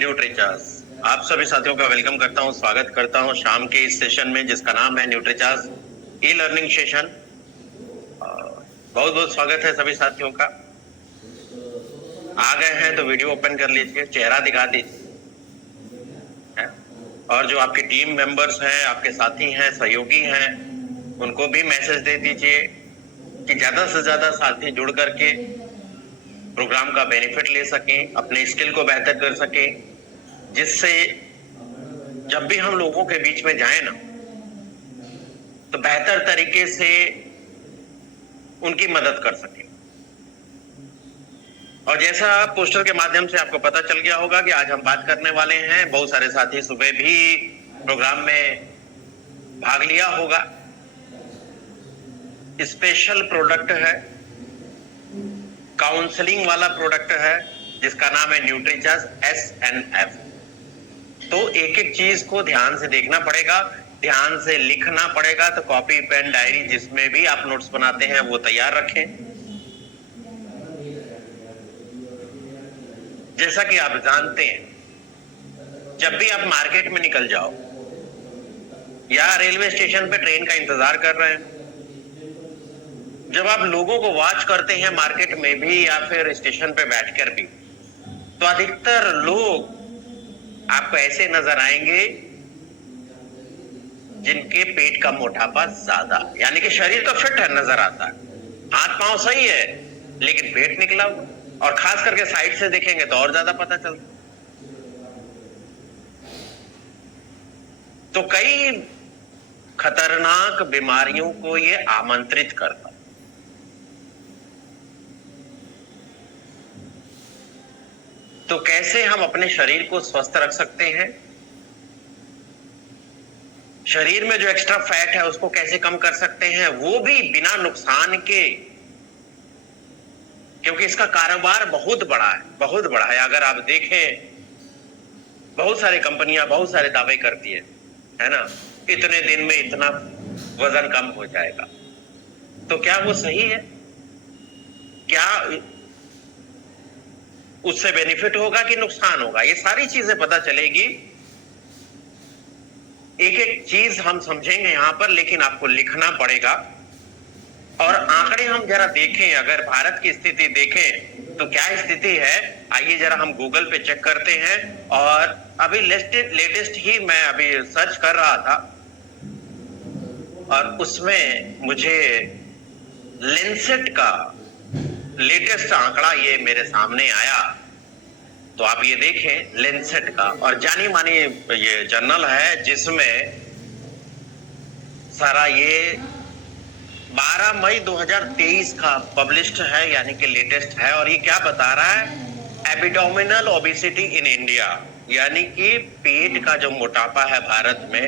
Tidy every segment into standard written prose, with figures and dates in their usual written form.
Nutricharge. आप सभी साथियों का वेलकम करता हूं, स्वागत करता हूं शाम के इस सेशन में जिसका नाम है न्यूट्रीचार्ज ई लर्निंग सेशन। बहुत बहुत स्वागत है सभी साथियों का। आ गए हैं तो वीडियो ओपन कर लीजिए, चेहरा दिखा दीजिए और जो आपकी टीम मेंबर्स हैं, आपके साथी हैं, सहयोगी हैं, उनको भी मैसेज दे दीजिए कि ज्यादा से ज्यादा साथी जुड़ करके प्रोग्राम का बेनिफिट ले सकें, अपने स्किल को बेहतर कर सकें, जिससे जब भी हम लोगों के बीच में जाएं ना तो बेहतर तरीके से उनकी मदद कर सकें। और जैसा पोस्टर के माध्यम से आपको पता चल गया होगा कि आज हम बात करने वाले हैं, बहुत सारे साथी सुबह भी प्रोग्राम में भाग लिया होगा। स्पेशल प्रोडक्ट है, काउंसलिंग वाला प्रोडक्ट है जिसका नाम है न्यूट्रीचार्ज SNF। तो एक एक चीज को ध्यान से देखना पड़ेगा, ध्यान से लिखना पड़ेगा। तो कॉपी पेन डायरी जिसमें भी आप नोट्स बनाते हैं वो तैयार रखें। जैसा कि आप जानते हैं, जब भी आप मार्केट में निकल जाओ या रेलवे स्टेशन पे ट्रेन का इंतजार कर रहे हैं, जब आप लोगों को वॉच करते हैं मार्केट में भी या फिर स्टेशन पे बैठकर भी, तो अधिकतर लोग आपको ऐसे नजर आएंगे जिनके पेट का मोटापा ज्यादा, यानी कि शरीर तो फिट है, नजर आता है, हाथ पांव सही है, लेकिन पेट निकला हुआ। और खास करके साइड से देखेंगे तो और ज्यादा पता चलता। तो कई खतरनाक बीमारियों को ये आमंत्रित करता। तो कैसे हम अपने शरीर को स्वस्थ रख सकते हैं, शरीर में जो एक्स्ट्रा फैट है उसको कैसे कम कर सकते हैं, वो भी बिना नुकसान के, क्योंकि इसका कारोबार बहुत बड़ा है, बहुत बड़ा है। अगर आप देखें, बहुत सारी कंपनियां बहुत सारे दावे करती है ना, इतने दिन में इतना वजन कम हो जाएगा। तो क्या वो सही है? क्या उससे बेनिफिट होगा कि नुकसान होगा? ये सारी चीजें पता चलेगी। एक एक चीज हम समझेंगे यहां पर, लेकिन आपको लिखना पड़ेगा। और आंकड़े हम जरा देखें, अगर भारत की स्थिति देखें तो क्या स्थिति है, आइए जरा हम गूगल पे चेक करते हैं। और अभी लेटेस्ट ही मैं अभी सर्च कर रहा था और उसमें मुझे लेंसेट का लेटेस्ट आंकड़ा ये मेरे सामने आया। तो आप ये देखें, लेंसेट का, और जानी मानी ये जर्नल है जिसमें सारा ये 12 मई 2023 का पब्लिश्ड है, यानी कि लेटेस्ट है। और ये क्या बता रहा है? एबिडोमिनल ओबेसिटी इन इंडिया, यानी कि पेट का जो मोटापा है भारत में,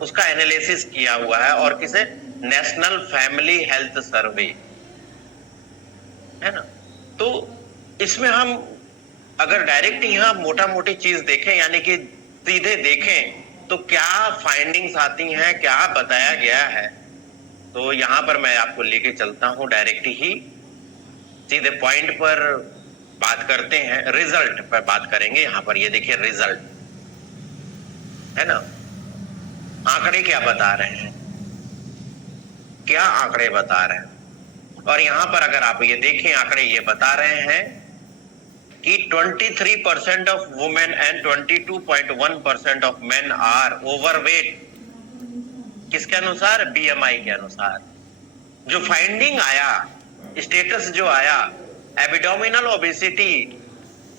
उसका एनालिसिस किया हुआ है। और किसे? नेशनल फैमिली हेल्थ सर्वे, है ना। तो इसमें हम अगर डायरेक्ट यहां मोटा मोटी चीज देखें, यानी कि सीधे देखें, तो क्या फाइंडिंग्स आती हैं, क्या बताया गया है। तो यहां पर मैं आपको लेके चलता हूं, डायरेक्ट ही सीधे पॉइंट पर बात करते हैं, रिजल्ट पर बात करेंगे। यहां पर ये देखिए रिजल्ट, है ना। आंकड़े क्या बता रहे हैं, क्या आंकड़े बता रहे हैं। और यहां पर अगर आप ये देखें, आंकड़े ये बता रहे हैं कि 23% of women and 22.1% of men are overweight. किसके अनुसार? BMI के अनुसार। जो फाइंडिंग आया, स्टेटस जो आया, एबिडोमिनल ओबेसिटी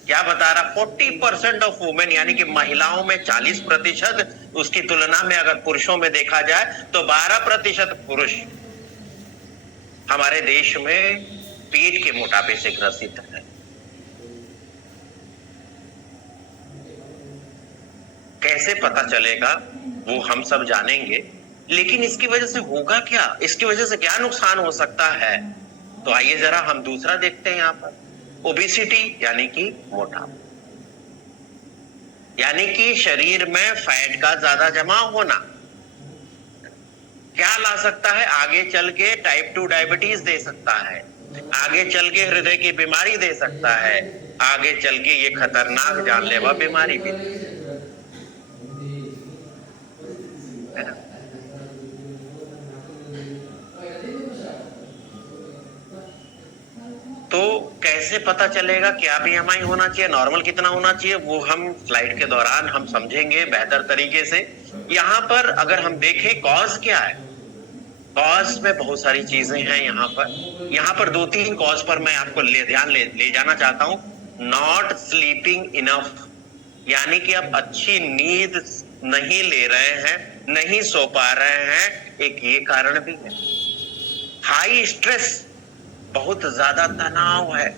क्या बता रहा? 40% ऑफ वुमेन, यानी कि महिलाओं में 40%, उसकी तुलना में अगर पुरुषों में देखा जाए तो 12% पुरुष हमारे देश में पेट के मोटापे से ग्रसित है। कैसे पता चलेगा वो हम सब जानेंगे, लेकिन इसकी वजह से होगा क्या, इसकी वजह से क्या नुकसान हो सकता है। तो आइए जरा हम दूसरा देखते हैं। यहां पर ओबेसिटी यानी कि मोटापा, यानी कि शरीर में फैट का ज्यादा जमा होना क्या ला सकता है? आगे चल के टाइप 2 डायबिटीज दे सकता है, आगे चल के हृदय की बीमारी दे सकता है, आगे चल के ये खतरनाक जानलेवा बीमारी भी थी, है ना। तो कैसे पता चलेगा क्या बीएमआई होना चाहिए, नॉर्मल कितना होना चाहिए, वो हम स्लाइड के दौरान हम समझेंगे बेहतर तरीके से। यहाँ पर अगर हम देखें कॉज क्या है, कॉज में बहुत सारी चीजें हैं। यहाँ पर 2-3 कॉज पर मैं आपको ध्यान ले जाना चाहता हूँ। नॉट स्लीपिंग इनफ, यानी कि आप अच्छी नींद नहीं ले रहे हैं, नहीं सो पा रहे हैं, एक ये कारण भी है। हाई स्ट्रेस, बहुत ज्यादा तनाव है,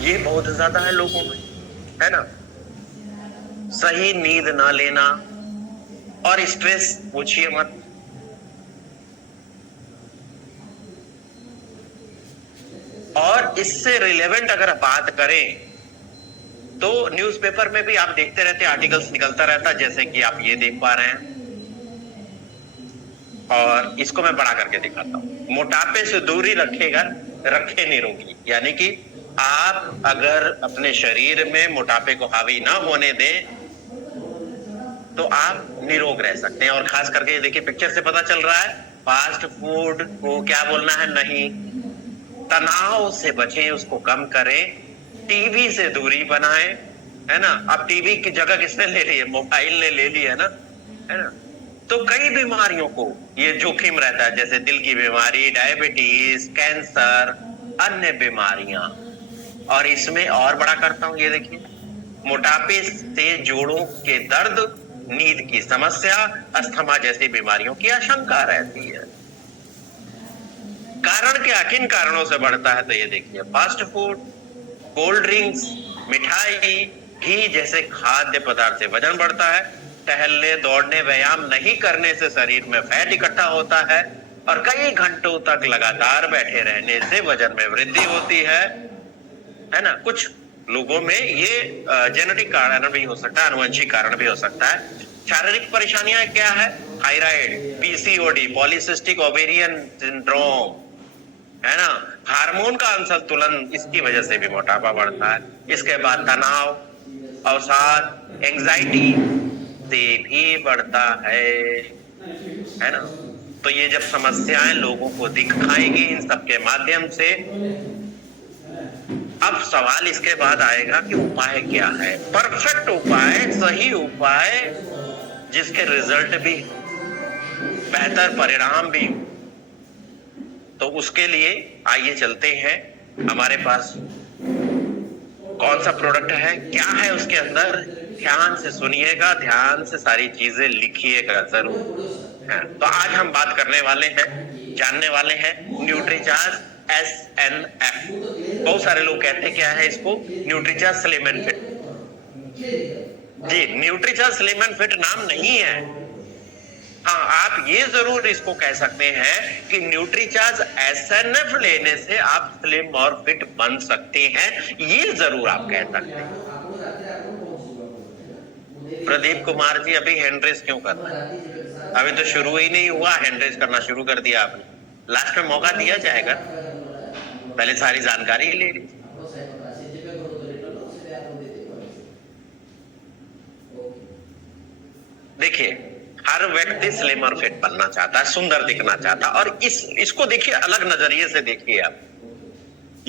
ये बहुत ज्यादा है लोगों में, है ना। सही नींद ना लेना और स्ट्रेस पूछिए मत। और इससे रिलेवेंट अगर बात करें तो न्यूज़पेपर में भी आप देखते रहते आर्टिकल्स निकलता रहता, जैसे कि आप ये देख पा रहे हैं, और इसको मैं बड़ा करके दिखाता हूं। मोटापे से दूरी रखेगा, रखे निरोगी, यानी कि आप अगर अपने शरीर में मोटापे को हावी ना होने दें तो आप निरोग रह सकते हैं। और खास करके देखिए पिक्चर से पता चल रहा है, फास्ट फूड को क्या बोलना है, नहीं। तनाव से बचें, उसको कम करें, टीवी से दूरी बनाएं, है ना। अब टीवी की जगह किसने ले ली है, मोबाइल ने ले ली है ना, है ना। तो कई बीमारियों को ये जोखिम रहता है, जैसे दिल की बीमारी, डायबिटीज, कैंसर, अन्य बीमारियां। और इसमें और बड़ा करता हूं, ये देखिए, मोटापे से जोड़ों के दर्द, नींद की समस्या, अस्थमा जैसी बीमारियों की आशंका रहती है। कारण क्या, किन कारणों से बढ़ता है, तो ये देखिए, फास्ट फूड, कोल्ड ड्रिंक्स, मिठाई, घी जैसे खाद्य पदार्थ से वजन बढ़ता है। टहलने, दौड़ने, व्यायाम नहीं करने से शरीर में फैट इकट्ठा होता है, और कई घंटों तक लगातार बैठे रहने से वजन में वृद्धि होती है ना। कुछ लोगों में ये जेनेटिक कारण भी हो सकता है, अनुवंशिक कारण भी हो सकता है। शारीरिक परेशानियां क्या है, thyroid, PCOD, polycystic ovarian syndrome, है ना। हार्मोन का असंतुलन, इसकी वजह से भी मोटापा बढ़ता है। इसके बाद तनाव, अवसाद, एंजाइटी से भी बढ़ता है ना। तो ये जब समस्याएं लोगों को दिखाएगी इन सबके माध्यम से, अब सवाल इसके बाद आएगा कि उपाय क्या है, परफेक्ट उपाय, सही उपाय, जिसके रिजल्ट भी, बेहतर परिणाम भी। तो उसके लिए आइए चलते हैं, हमारे पास कौन सा प्रोडक्ट है, क्या है उसके अंदर, ध्यान से सुनिएगा, ध्यान से सारी चीजें लिखिएगा जरूर। तो आज हम बात करने वाले हैं, जानने वाले हैं न्यूट्रीचार्ज SNF। बहुत सारे लोग कहते हैं क्या है इसको, न्यूट्रीचार्ज स्लिम एंड फिट। जी, न्यूट्रीचार्ज स्लिम एंड फिट नाम नहीं है। हाँ, आप ये जरूर इसको कह सकते हैं कि न्यूट्रीचार्ज SNF लेने से आप स्लिम और फिट बन सकते हैं, ये जरूर आप कह सकते हैं। प्रदीप कुमार जी अभी हैंड रेस क्यों कर रहे हैं, अभी तो शुरू ही नहीं हुआ, हैंड रेस करना शुरू कर दिया आपने। लास्ट में मौका दिया जाएगा, पहले सारी जानकारी ले ली। देखिए, हर व्यक्ति स्लिम और फिट बनना चाहता है, सुंदर दिखना चाहता है, और इसको देखिए अलग नजरिए से देखिए आप।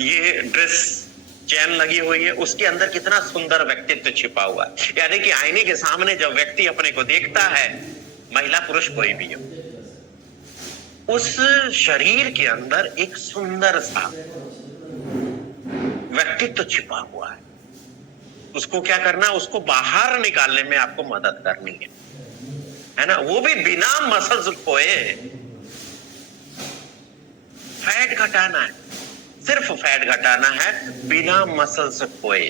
ये ड्रेस चैन लगी हुई है, उसके अंदर कितना सुंदर व्यक्तित्व छिपा हुआ है। यानी कि आईने के सामने जब व्यक्ति अपने को देखता है, महिला पुरुष कोई भी हो, उस शरीर के अंदर एक सुंदर सा व्यक्तित्व छिपा हुआ है। उसको क्या करना है, उसको बाहर निकालने में आपको मदद करनी है ना, वो भी बिना मसल्स खोए। फैट घटाना है, सिर्फ फैट घटाना है, बिना मसल्स खोए।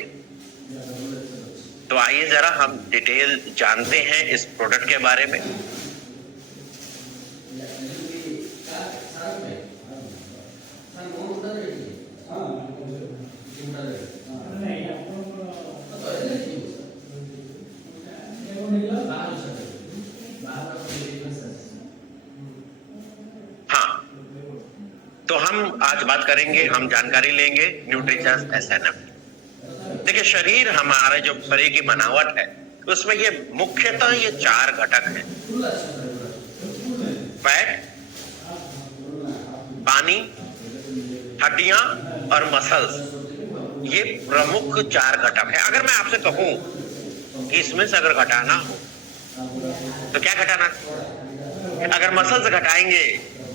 तो आइए जरा हम डिटेल जानते हैं इस प्रोडक्ट के बारे में। हाँ, तो हम आज बात करेंगे, हम जानकारी लेंगे न्यूट्रिचर्स एसएनएफ। देखिए, शरीर हमारे जो शरीर की बनावट है उसमें ये मुख्यतः ये 4 घटक हैं: फैट, पानी, हड्डियां और मसल्स। ये प्रमुख 4 घटक है। अगर मैं आपसे कहूं कि इसमें से अगर घटाना हो तो क्या घटाना? अगर मसल्स घटाएंगे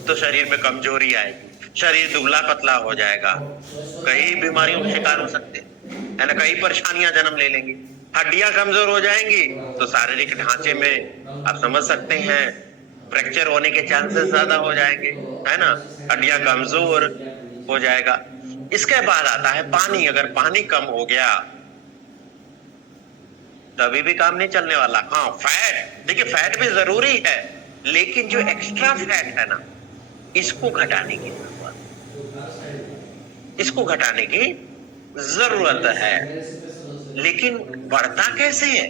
तो शरीर में कमजोरी आएगी, शरीर दुबला पतला हो जाएगा, कई बीमारियों के शिकार हो सकते हैं, है ना, कई परेशानियां जन्म ले लेंगी। हड्डियां कमजोर हो जाएंगी तो शारीरिक ढांचे में आप समझ सकते हैं फ्रैक्चर होने के चांसेस ज्यादा हो जाएंगे, है ना, हड्डियां कमजोर हो जाएगा। इसके बाद आता है पानी। अगर पानी कम हो गया तभी भी काम नहीं चलने वाला। हाँ, फैट, देखिए फैट भी जरूरी है, लेकिन जो एक्स्ट्रा फैट है ना, इसको घटाने की जरूरत, इसको घटाने की जरूरत है। लेकिन बढ़ता कैसे है?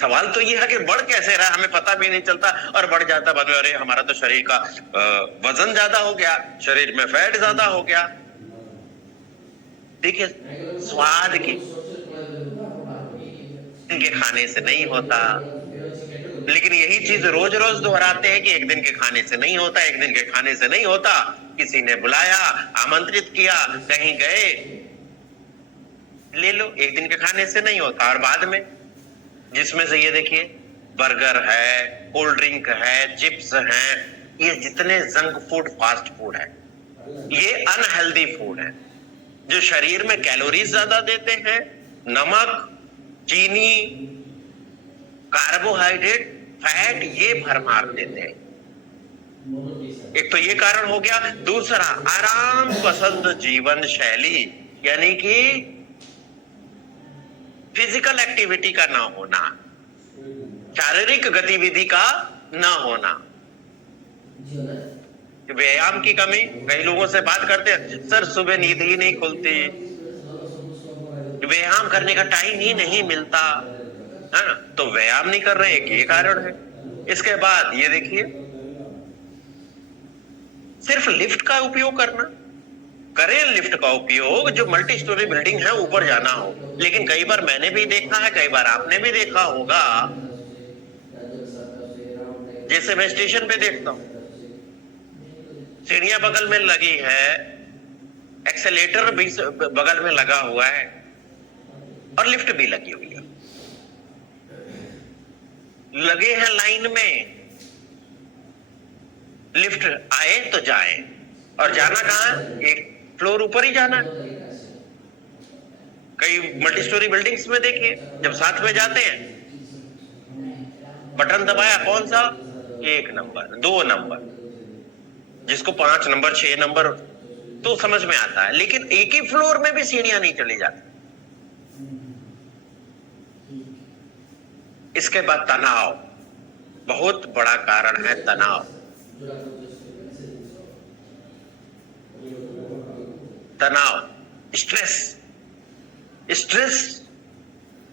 सवाल तो ये है कि बढ़ कैसे रहा, हमें पता भी नहीं चलता और बढ़ जाता बाद में, अरे हमारा तो शरीर का वजन ज्यादा हो गया, शरीर में फैट ज्यादा हो गया। देखिए, स्वाद के खाने से नहीं होता, लेकिन यही चीज रोज रोज दोहराते हैं कि एक दिन के खाने से नहीं होता, एक दिन के खाने से नहीं होता। किसी ने बुलाया, आमंत्रित किया, कहीं गए, ले लो, एक दिन के खाने से नहीं होता। और बाद में जिसमें से ये देखिए बर्गर है, कोल्ड ड्रिंक है, चिप्स हैं, ये जितने जंक फूड, फास्ट फूड है, ये अनहेल्दी फूड है जो शरीर में कैलोरीज ज्यादा देते हैं, नमक, चीनी, कार्बोहाइड्रेट, फैट ये भरमार देते हैं। एक तो ये कारण हो गया। दूसरा, आराम पसंद जीवन शैली, यानी कि फिजिकल एक्टिविटी का ना होना, शारीरिक गतिविधि का ना होना, व्यायाम की कमी। कई लोगों से बात करते हैं, सर सुबह नींद ही नहीं खुलती, व्यायाम करने का टाइम ही नहीं मिलता, है ना, तो व्यायाम नहीं कर रहे, एक ये कारण है। इसके बाद ये देखिए, सिर्फ लिफ्ट का उपयोग करना, करें लिफ्ट का उपयोग, जो मल्टी स्टोरी बिल्डिंग है ऊपर जाना हो। लेकिन कई बार मैंने भी देखा है, कई बार आपने भी देखा होगा, जैसे मैं स्टेशन पे देखता हूं, सीढ़ियां बगल में लगी है, एक्सेलेटर भी बगल में लगा हुआ है और लिफ्ट भी लगी हुई है, लगे हैं लाइन में, लिफ्ट आए तो जाए, और जाना कहां? एक फ्लोर ऊपर ही जाना है। कई मल्टी स्टोरी बिल्डिंग्स में देखिए, जब साथ में जाते हैं, बटन दबाया, कौन सा? 1 नंबर, 2 नंबर, जिसको 5 नंबर, 6 नंबर तो समझ में आता है, लेकिन एक ही फ्लोर में भी सीढ़ियां नहीं चली जाती। इसके बाद तनाव, बहुत बड़ा कारण है तनाव। तनाव, स्ट्रेस, स्ट्रेस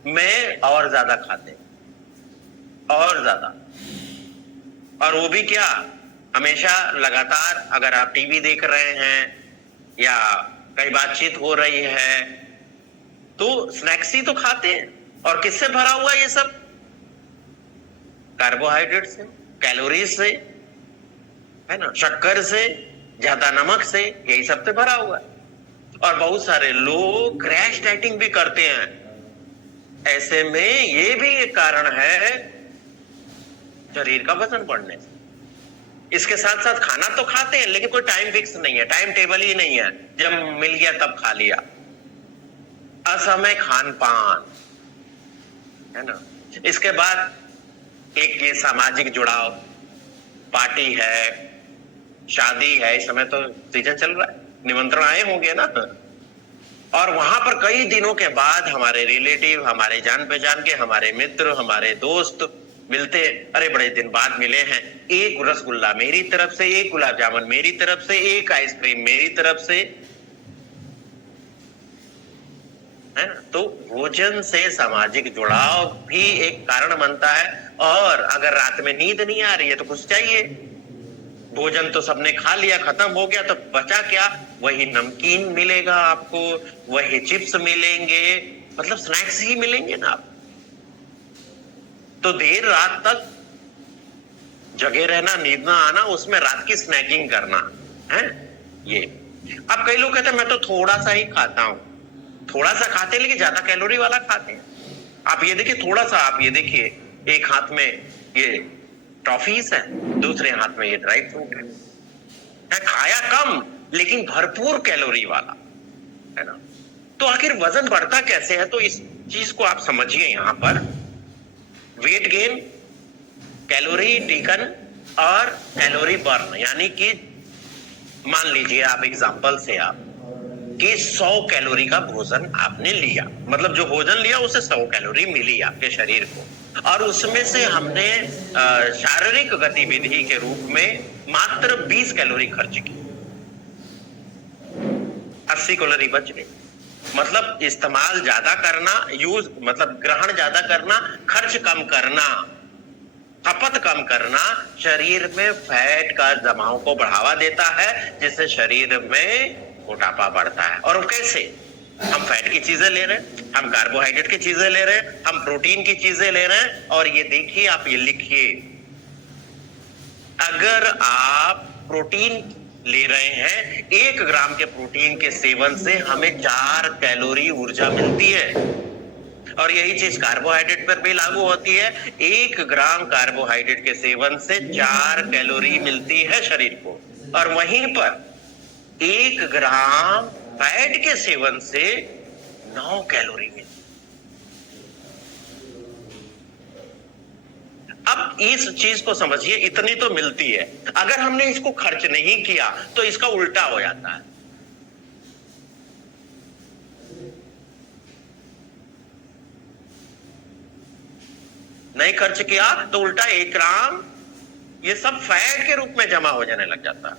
में और ज्यादा खाते, और ज्यादा, और वो भी क्या, हमेशा लगातार। अगर आप टीवी देख रहे हैं या कहीं बातचीत हो रही है तो स्नैक्स ही तो खाते हैं, और किससे भरा हुआ ये सब? कार्बोहाइड्रेट से, कैलोरीज से, है ना, शक्कर से, ज्यादा नमक से, यही सब से भरा हुआ है। और बहुत सारे लोग क्रैश डाइटिंग भी करते हैं। ऐसे में ये भी एक कारण है शरीर का वजन बढ़ने से। इसके साथ साथ खाना तो खाते हैं, लेकिन कोई टाइम फिक्स नहीं है, टाइम टेबल ही नहीं है, जब मिल गया तब खा लिया, असमय खान पान, है ना। इसके बाद एक ये सामाजिक जुड़ाव, पार्टी है, शादी है, इस समय तो सीजन चल रहा है, निमंत्रण आए होंगे ना, और वहां पर कई दिनों के बाद हमारे रिलेटिव, हमारे जान पहचान के, हमारे मित्र, हमारे दोस्त मिलते, अरे बड़े दिन बाद मिले हैं, एक रसगुल्ला मेरी तरफ से, एक गुलाब जामुन मेरी तरफ से, एक आइसक्रीम मेरी तरफ से, है ना। तो भोजन से सामाजिक जुड़ाव भी एक कारण बनता है। और अगर रात में नींद नहीं आ रही है तो कुछ चाहिए, भोजन तो सबने खा लिया, खत्म हो गया, तो बचा क्या? वही नमकीन मिलेगा आपको, वही चिप्स मिलेंगे, मतलब स्नैक्स ही मिलेंगे ना आप। तो देर रात तक जगे रहना, नींद ना आना, उसमें रात की स्नैकिंग करना है ये। अब कई लोग कहते हैं मैं तो थोड़ा सा ही खाता हूं। थोड़ा सा खाते लेकिन ज्यादा कैलोरी वाला खाते हैं। आप ये देखिए, थोड़ा सा आप ये देखिए, एक हाथ में ये टॉफीज है, दूसरे हाथ में ये ड्राई फ्रूट है, खाया कम लेकिन भरपूर कैलोरी वाला, है ना। तो आखिर वजन बढ़ता कैसे है? तो इस चीज को आप समझिए। यहां पर वेट गेन, कैलोरी टेकन और कैलोरी बर्न, यानी कि मान लीजिए आप एग्जांपल से आप कि 100 कैलोरी का भोजन आपने लिया, मतलब जो भोजन लिया उसे 100 कैलोरी मिली आपके शरीर को, और उसमें से हमने शारीरिक गतिविधि के रूप में मात्र 20 कैलोरी खर्च की, 80 कैलोरी बच गई। मतलब इस्तेमाल ज्यादा करना, यूज मतलब ग्रहण ज्यादा करना, खर्च कम करना, खपत कम करना शरीर में फैट का जमाव को बढ़ावा देता है, जिससे शरीर में मोटापा बढ़ता है। और कैसे? हम फैट की चीजें ले रहे हैं, हम कार्बोहाइड्रेट की चीजें ले रहे हैं, हम प्रोटीन की चीजें ले रहे हैं। और ये देखिए, आप ये लिखिए, अगर आप प्रोटीन ले रहे हैं, 1 ग्राम के प्रोटीन के सेवन से हमें 4 कैलोरी ऊर्जा मिलती है। और यही चीज कार्बोहाइड्रेट पर भी लागू होती है। 1 ग्राम कार्बोहाइड्रेट के सेवन से 4 कैलोरी मिलती है शरीर को, और वहीं पर 1 ग्राम फैट के सेवन से 9 कैलोरी मिलती है। अब इस चीज को समझिए, इतनी तो मिलती है, अगर हमने इसको खर्च नहीं किया तो इसका उल्टा हो जाता है। नहीं खर्च किया तो उल्टा 1 ग्राम ये सब फैट के रूप में जमा हो जाने लग जाता है।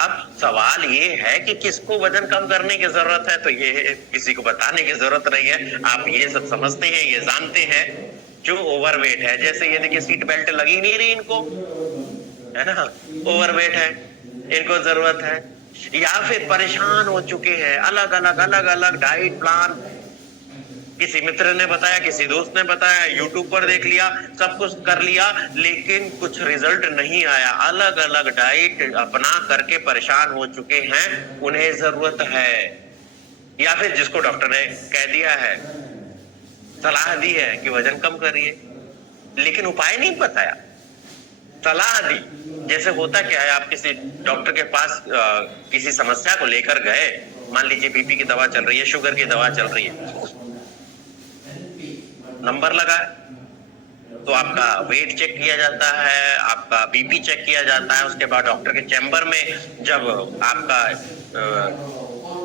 अब सवाल ये है कि किसको वजन कम करने की जरूरत है, तो ये किसी को बताने की जरूरत नहीं है। आप ये सब समझते हैं, ये जानते हैं। जो ओवरवेट है, जैसे ये देखिए सीट बेल्ट लगी नहीं रही इनको, है ना, ओवरवेट है, इनको जरूरत है। या फिर परेशान हो चुके हैं, अलग अलग डाइट प्लान किसी मित्र ने बताया, किसी दोस्त ने बताया, यूट्यूब पर देख लिया, सब कुछ कर लिया, लेकिन कुछ रिजल्ट नहीं आया। अलग अलग डाइट अपना करके परेशान हो चुके हैं, उन्हें जरूरत है। या फिर जिसको डॉक्टर ने कह दिया है, सलाह दी है कि वजन कम करिए, लेकिन उपाय नहीं बताया, सलाह दी। जैसे होता क्या है, आप किसी डॉक्टर के पास किसी समस्या को लेकर गए, मान लीजिए बीपी की दवा चल रही है, शुगर की दवा चल रही है, नंबर लगा तो आपका वेट चेक किया जाता है, आपका बीपी चेक किया जाता है। उसके बाद डॉक्टर के चैम्बर में जब आपका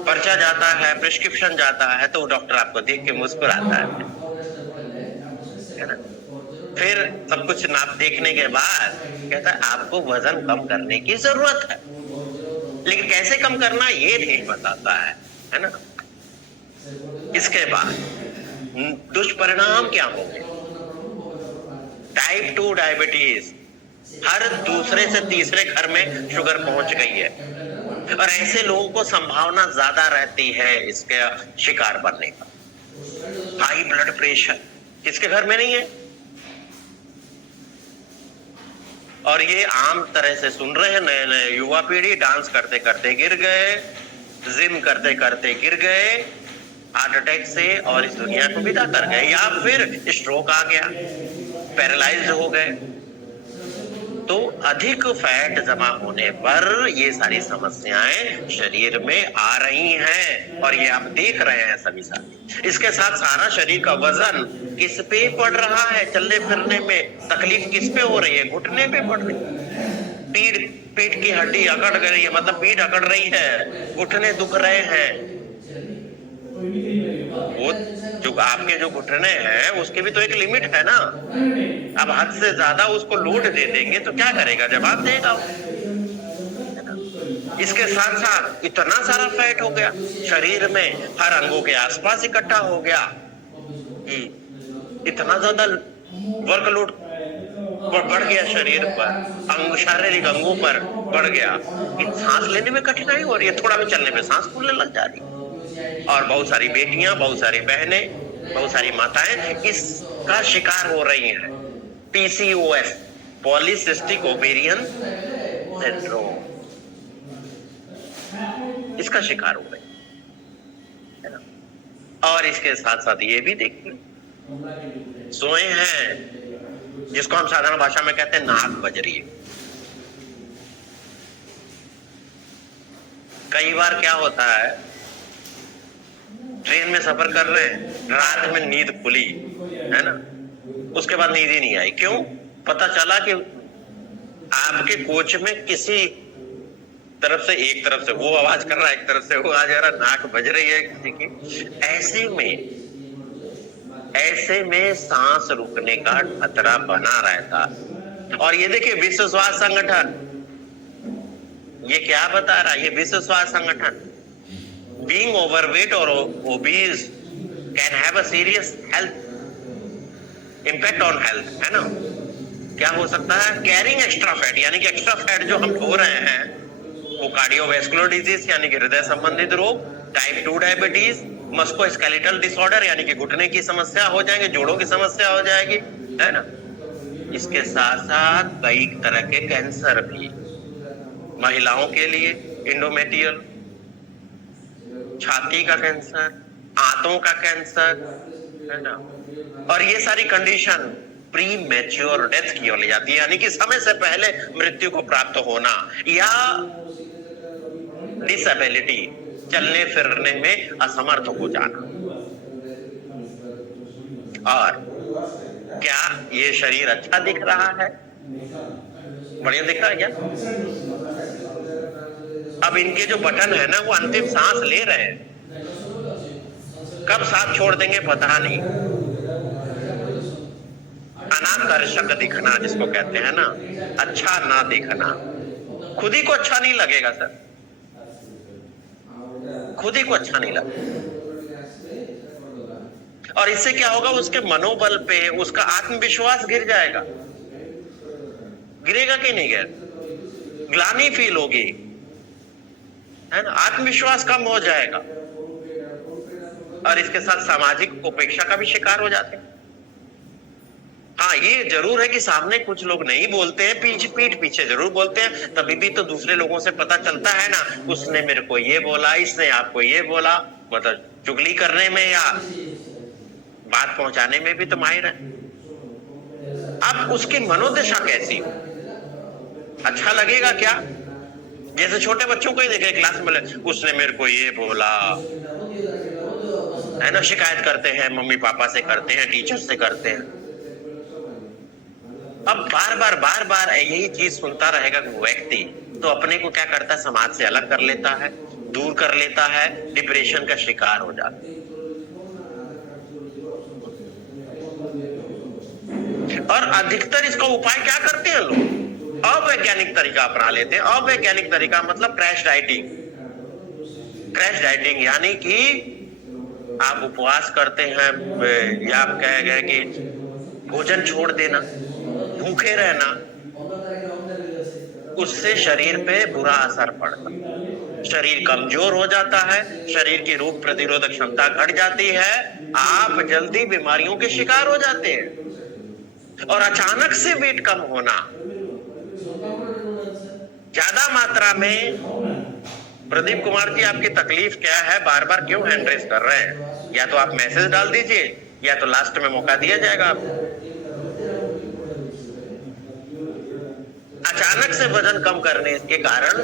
पर्चा जाता है, प्रिस्क्रिप्शन जाता है, तो डॉक्टर आपको देख के मुस्कुराता है ना। फिर सब कुछ नाप देखने के बाद कहता है आपको वजन कम करने की जरूरत है, लेकिन कैसे कम करना ये नहीं बताता है ना। इसके बाद दुष्परिणाम क्या होंगे? टाइप 2 डायबिटीज, हर दूसरे से तीसरे घर में शुगर पहुंच गई है, और ऐसे लोगों को संभावना ज्यादा रहती है इसके शिकार बनने का। हाई ब्लड प्रेशर किसके घर में नहीं है? और ये आम तरह से सुन रहे हैं, नए नए युवा पीढ़ी डांस करते करते गिर गए, जिम करते करते गिर गए, हार्ट अटैक से और इस दुनिया को विदा कर गए, या फिर स्ट्रोक आ गया, पैरालाइज्ड हो गए। तो अधिक फैट जमा होने पर ये सारी समस्याएं शरीर में आ रही हैं, और ये आप देख रहे हैं सभी साथी। इसके साथ सारा शरीर का वजन किस पे पड़ रहा है? चलने फिरने में तकलीफ किस पे हो रही है? घुटने पे पड़ रही है, पीठ की हड्डी अकड़ गई है, मतलब पीठ अकड़ रही है, घुटने दुख रहे हैं। वो जो आपके जो घुटने हैं उसके भी तो एक लिमिट है ना। अब हद से ज्यादा उसको लोड दे देंगे तो क्या करेगा? जवाब देगा। इसके साथ साथ इतना सारा फैट हो गया शरीर में, हर अंगों के आसपास इकट्ठा हो गया, इतना ज्यादा वर्कलोड बढ़ गया शरीर पर, शारीरिक अंगों पर बढ़ गया, सांस लेने में कठिनाई हो रही है, थोड़ा भी चलने में सांस फूलने लग जा रही है। और बहुत सारी बेटियां, बहुत सारी बहनें, बहुत सारी माताएं इसका शिकार हो रही हैं। पीसीओएस, पॉलीसिस्टिक ओवेरियन सिंड्रोम, इसका शिकार हो रही है ना। और इसके साथ साथ ये भी देखिए, सोए हैं जिसको हम साधारण भाषा में कहते हैं नाक बज रही है। कई बार क्या होता है, ट्रेन में सफर कर रहे हैं, रात में नींद खुली है ना, उसके बाद नींद ही नहीं आई। क्यों? पता चला कि आपके कोच में किसी तरफ से, एक तरफ से वो आवाज कर रहा है, एक तरफ से वो आवाज आ रहा, नाक बज रही है किसी की। ऐसे में सांस रुकने का खतरा बना रहता। और ये देखिए, विश्व स्वास्थ्य संगठन ये क्या बता रहा है, ये विश्व स्वास्थ्य संगठन, बीइंग ओवरवेट और obese can have a serious health impact on health, है ना। क्या हो सकता है? कैरिंग एक्स्ट्रा फैट, यानी कि एक्स्ट्रा फैट जो हम ढो रहे हैं, वो कार्डियोवैस्कुलर डिजीज यानी कि हृदय संबंधित रोग, टाइप 2 डायबिटीज, मस्कुलोस्केलेटल डिसऑर्डर यानी कि घुटने की समस्या हो जाएंगे, जोड़ों की समस्या हो जाएगी, है ना। इसके साथ साथ कई तरह के कैंसर भी, महिलाओं के लिए इंडोमेट्रियल, छाती का कैंसर, आंतों का कैंसर, है ना। और ये सारी कंडीशन प्री मैच्योर डेथ की ओर ले जाती है, यानी कि समय से पहले मृत्यु को प्राप्त होना, या डिसेबिलिटी, चलने फिरने में असमर्थ हो जाना। और क्या ये शरीर अच्छा दिख रहा है? बढ़िया दिख रहा है क्या? अब इनके जो बटन है ना, वो अंतिम सांस ले रहे हैं, कब साथ छोड़ देंगे पता नहीं। अनाकर्षक दिखना जिसको कहते हैं ना, अच्छा ना दिखना, खुद ही को अच्छा नहीं लगेगा सर, खुद ही को अच्छा नहीं लगेगा। और इससे क्या होगा, उसके मनोबल पे उसका आत्मविश्वास गिर जाएगा। गिरेगा कि नहीं गिर? ग्लानि फील होगी, है ना, आत्मविश्वास कम हो जाएगा, और इसके साथ सामाजिक उपेक्षा का भी शिकार हो जाते हैं। हाँ, ये जरूर है कि सामने कुछ लोग नहीं बोलते हैं, पीठ पीछे जरूर बोलते हैं, तभी भी तो दूसरे लोगों से पता चलता है ना, उसने मेरे को ये बोला, इसने आपको ये बोला, मतलब चुगली करने में या बात पहुंचाने में भी तो माहिर है। अब उसकी मनोदशा कैसी हो, अच्छा लगेगा क्या? जैसे छोटे बच्चों को ही देखे, क्लास में उसने मेरे को ये बोला, है ना, शिकायत करते हैं, मम्मी पापा से करते हैं, टीचर से करते हैं। अब बार बार यही चीज सुनता रहेगा व्यक्ति, तो अपने को क्या करता है, समाज से अलग कर लेता है, दूर कर लेता है, डिप्रेशन का शिकार हो जाता है। और अधिकतर इसका उपाय क्या करते हैं लोग? अवैज्ञानिक तरीका अपना लेते हैं। अवैज्ञानिक तरीका मतलब क्रैश डाइटिंग। क्रैश डाइटिंग यानी कि आप उपवास करते हैं, या आप कह गए कि भोजन छोड़ देना, भूखे रहना, उससे शरीर पे बुरा असर पड़ता है, शरीर कमजोर हो जाता है, शरीर की रोग प्रतिरोधक क्षमता घट जाती है, आप जल्दी बीमारियों के शिकार हो जाते हैं। और अचानक से वेट कम होना, ज्यादा मात्रा में। प्रदीप कुमार जी, आपकी तकलीफ क्या है, बार बार क्यों हैंड रेस कर रहे हैं? या तो आप मैसेज डाल दीजिए, या तो लास्ट में मौका दिया जाएगा आपको। अचानक से वजन कम करने के कारण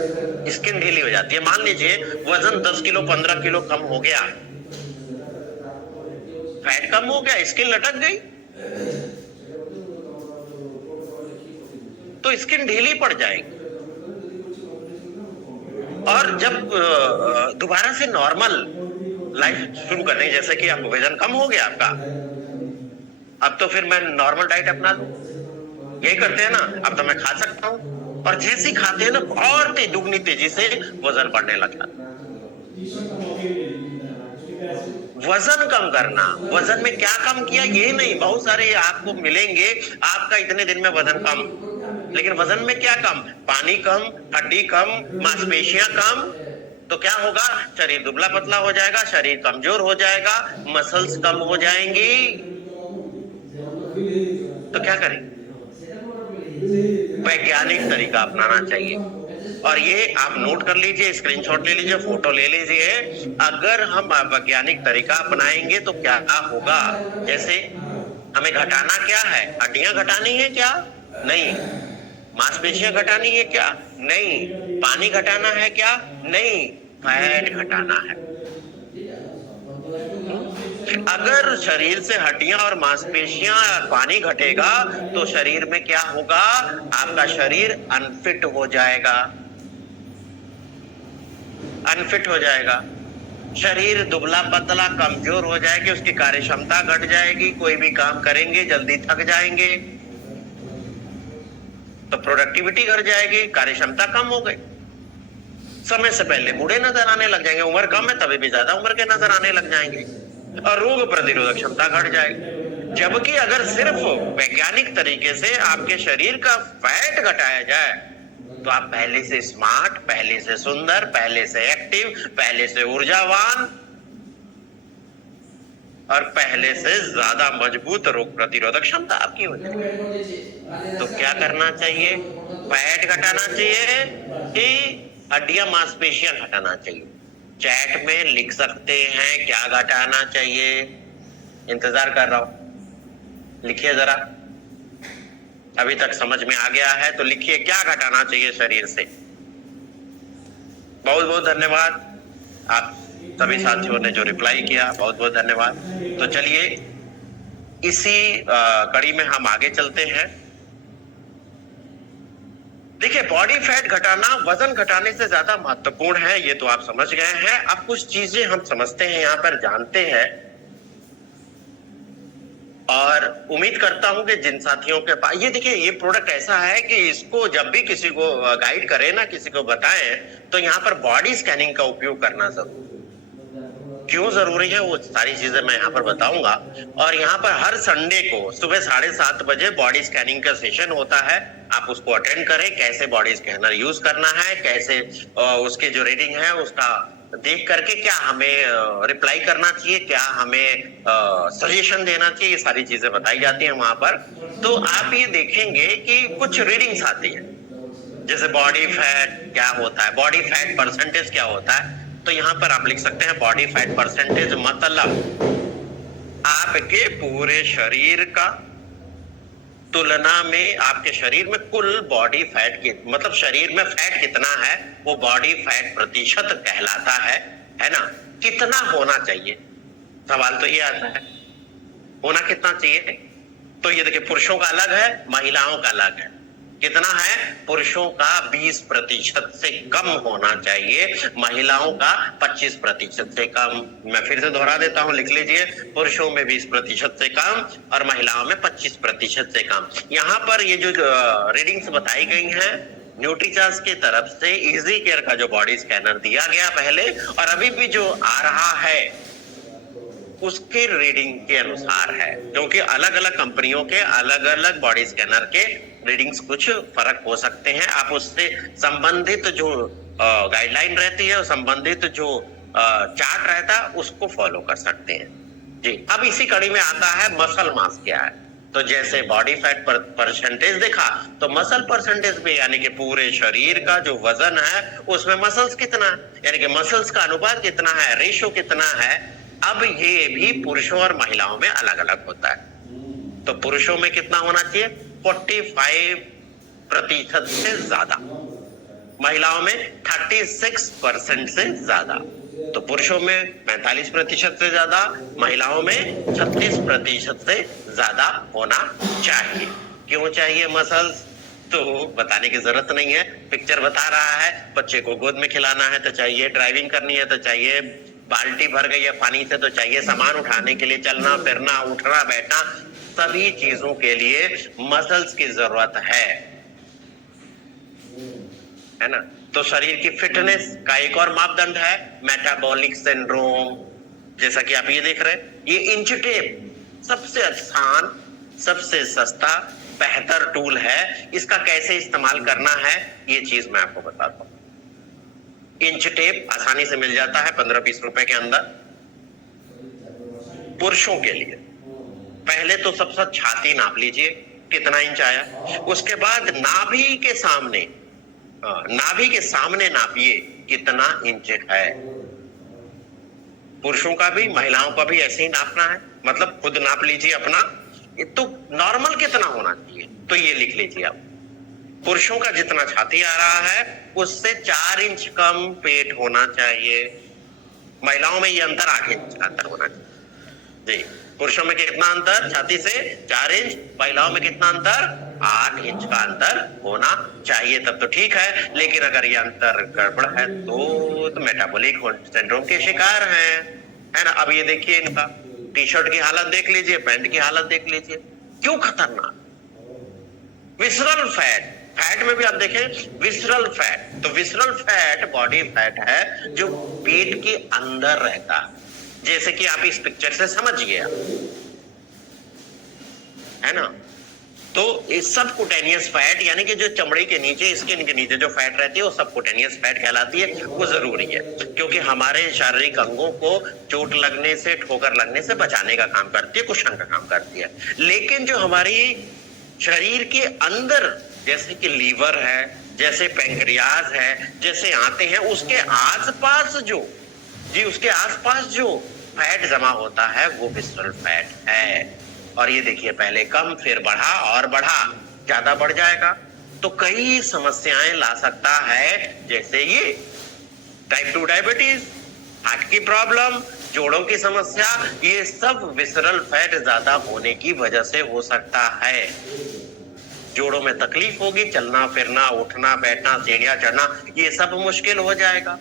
स्किन ढीली हो जाती है। मान लीजिए वजन 10 किलो 15 किलो कम हो गया, फैट कम हो गया, स्किन लटक गई, तो स्किन ढीली पड़ जाएगी। और जब दोबारा से नॉर्मल लाइफ शुरू करनी, जैसे कि अब वजन कम हो गया आपका, अब तो फिर मैं नॉर्मल डाइट अपना लूं, यही करते हैं ना, अब तो मैं खा सकता हूं। और जैसे ही खाते हैं ना, और दुगनी तेजी से वजन बढ़ने लगता है। वजन कम करना, वजन में क्या कम किया ये नहीं, बहुत सारे आपको मिलेंगे, आपका इतने दिन में वजन कम, लेकिन वजन में क्या कम, पानी कम, हड्डी कम, मांसपेशियां कम, तो क्या होगा, शरीर दुबला पतला हो जाएगा, शरीर कमजोर हो जाएगा, मसल्स कम हो जाएंगी, तो क्या करें, वैज्ञानिक तरीका अपनाना चाहिए। और ये आप नोट कर लीजिए, स्क्रीनशॉट ले लीजिए, फोटो ले लीजिए, अगर हम वैज्ञानिक तरीका अपनाएंगे तो क्या होगा, जैसे हमें घटाना क्या है, हड्डियां घटानी है क्या, नहीं, मांसपेशियां घटानी है क्या, नहीं, पानी घटाना है क्या, नहीं, फैट घटाना है। अगर शरीर से हड्डियां और मांसपेशियां पानी घटेगा तो शरीर में क्या होगा, आपका शरीर अनफिट हो जाएगा, अनफिट हो जाएगा, शरीर दुबला पतला कमजोर हो जाएगी, उसकी कार्य क्षमता घट जाएगी, कोई भी काम करेंगे जल्दी थक जाएंगे, तो प्रोडक्टिविटी घट जाएगी, कार्य क्षमता कम हो गई, समय से पहले बूढ़े नजर आने लग जाएंगे, उम्र कम है तभी भी ज्यादा उम्र के नजर आने लग जाएंगे, और रोग प्रतिरोधक क्षमता घट जाएगी। जबकि अगर सिर्फ वैज्ञानिक तरीके से आपके शरीर का फैट घटाया जाए तो आप पहले से स्मार्ट, पहले से सुंदर, पहले से एक्टिव, पहले से ऊर्जावान और पहले से ज्यादा मजबूत रोग प्रतिरोधक क्षमता आपकी हो जाएगी। तो क्या करना चाहिए, फैट घटाना चाहिए कि हड्डियां मांसपेशियां घटाना चाहिए, चैट में लिख सकते हैं क्या घटाना चाहिए, इंतजार कर रहा हूं, लिखिए जरा, अभी तक समझ में आ गया है तो लिखिए क्या घटाना चाहिए शरीर से। बहुत बहुत धन्यवाद, आप सभी साथियों ने जो रिप्लाई किया, बहुत बहुत धन्यवाद। तो चलिए इसी कड़ी में हम आगे चलते हैं। देखिए, बॉडी फैट घटाना वजन घटाने से ज्यादा महत्वपूर्ण है, ये तो आप समझ गए हैं। अब कुछ चीजें हम समझते हैं, यहाँ पर जानते हैं, और उम्मीद करता हूं कि जिन साथियों के पास ये, देखिए ये प्रोडक्ट ऐसा है कि इसको जब भी किसी को गाइड करें ना, किसी को बताएं, तो यहाँ पर बॉडी स्कैनिंग का उपयोग करना जरूरी, क्यों जरूरी है वो सारी चीजें मैं यहाँ पर बताऊंगा। और यहाँ पर हर संडे को सुबह 7:30 बजे बॉडी स्कैनिंग का सेशन होता है, आप उसको अटेंड करें, कैसे बॉडी स्कैनर यूज करना है, कैसे उसके जो रीडिंग है उसका देख करके क्या हमें रिप्लाई करना चाहिए, क्या हमें सजेशन देना चाहिए, ये सारी चीजें बताई जाती हैं वहां पर। तो आप ये देखेंगे कि कुछ रीडिंग्स आती है, जैसे बॉडी फैट क्या होता है, बॉडी फैट परसेंटेज क्या होता है, तो यहाँ पर आप लिख सकते हैं बॉडी फैट परसेंटेज मतलब आपके पूरे शरीर का तुलना में आपके शरीर में कुल बॉडी फैट की, मतलब शरीर में फैट कितना है वो बॉडी फैट प्रतिशत कहलाता है ना, कितना होना चाहिए, सवाल तो ये आता है, होना कितना चाहिए। तो ये देखिए, पुरुषों का अलग है, महिलाओं का अलग है, कितना है, पुरुषों का 20% से कम होना चाहिए, महिलाओं का 25% से कम। मैं फिर से दोहरा देता हूं, लिख लीजिए, पुरुषों में 20% से कम और महिलाओं में 25% से कम। यहाँ पर ये जो रीडिंग्स बताई गई हैं न्यूट्रीचार्ज की तरफ से, इजी केयर का जो बॉडी स्कैनर दिया गया पहले और अभी भी जो आ रहा है उसके रीडिंग के अनुसार है, क्योंकि अलग अलग कंपनियों के अलग अलग बॉडी स्कैनर के रीडिंग्स कुछ फर्क हो सकते हैं। आप उससे संबंधित जो गाइडलाइन रहती है, संबंधित जो चार्ट रहता है उसको फॉलो कर सकते हैं जी। अब इसी कड़ी में आता है मसल मास क्या है। तो जैसे बॉडी फैट परसेंटेज देखा, तो मसल परसेंटेज भी, यानी कि पूरे शरीर का जो वजन है उसमें मसल्स कितना, यानी कि मसल्स का अनुपात कितना है, रेशो कितना है। अब ये भी पुरुषों और महिलाओं में अलग अलग होता है। तो पुरुषों में कितना होना चाहिए, 45% से ज्यादा, महिलाओं में 36% से ज्यादा। तो पुरुषों में 45% से ज्यादा, महिलाओं में 36% से ज्यादा होना चाहिए। क्यों चाहिए मसल्स, तो बताने की जरूरत नहीं है, पिक्चर बता रहा है। बच्चे को गोद में खिलाना है तो चाहिए, ड्राइविंग करनी है तो चाहिए, बाल्टी भर गई है पानी से तो चाहिए, सामान उठाने के लिए, चलना फिरना, उठना बैठना, सभी चीजों के लिए मसल्स की जरूरत है ना। तो शरीर की फिटनेस का एक और मापदंड है मेटाबॉलिक सिंड्रोम, जैसा कि आप ये देख रहे हैं, ये इंच टेप सबसे आसान, सबसे सस्ता, बेहतर टूल है। इसका कैसे इस्तेमाल करना है ये चीज मैं आपको बताता हूं। इंच टेप आसानी से मिल जाता है 15-20 रुपए के अंदर। पुरुषों के लिए पहले तो सबसे छाती नाप लीजिए कितना इंच आया, उसके बाद नाभि के सामने, नाभि के सामने नापिए कितना इंच है। पुरुषों का भी महिलाओं का भी ऐसे ही नापना है, मतलब खुद नाप लीजिए अपना। तो नॉर्मल कितना होना चाहिए तो ये लिख लीजिए आप, पुरुषों का जितना छाती आ रहा है उससे 4 इंच कम पेट होना चाहिए। महिलाओं में ये अंतर 8 इंच का अंतर होना चाहिए। जी, पुरुषों में कितना अंतर, छाती से 4 इंच, महिलाओं में कितना अंतर, 8 इंच का अंतर होना चाहिए, तब तो ठीक है। लेकिन अगर ये अंतर गड़बड़ है तो मेटाबॉलिक सिंड्रोम के शिकार हैं, है ना। अब ये देखिए इनका टी शर्ट की हालत देख लीजिए, पैंट की हालत देख लीजिए, क्यों खतरनाक। विसरल फैट, फैट में भी आप देखें विसरल फैट, तो विसरल फैट बॉडी फैट है जो पेट के अंदर रहता है, जैसे कि आप इस पिक्चर से समझिए, है ना। तो इस सब कुटेनियस फैट यानी कि जो चमड़ी के नीचे, स्किन के नीचे जो फैट रहती है वो सब कुटेनियस फैट कहलाती है। वो जरूरी है क्योंकि हमारे शारीरिक अंगों को चोट लगने से, ठोकर लगने से बचाने का काम करती है, कुशन का काम करती है। लेकिन जो हमारी शरीर के अंदर, जैसे कि लीवर है, जैसे पैंक्रियाज है, जैसे आते हैं, उसके आसपास जो, जी उसके आसपास जो फैट जमा होता है वो विसरल फैट है। और ये देखिए पहले कम फिर बढ़ा और बढ़ा, ज्यादा बढ़ जाएगा तो कई समस्याएं ला सकता है, जैसे ये टाइप 2 डायबिटीज, हार्ट की प्रॉब्लम, जोड़ों की समस्या, ये सब विसरल फैट ज्यादा होने की वजह से हो सकता है। जोड़ों में तकलीफ होगी, चलना फिरना, उठना बैठना, सीढ़ियां चढ़ना, ये सब मुश्किल हो जाएगा।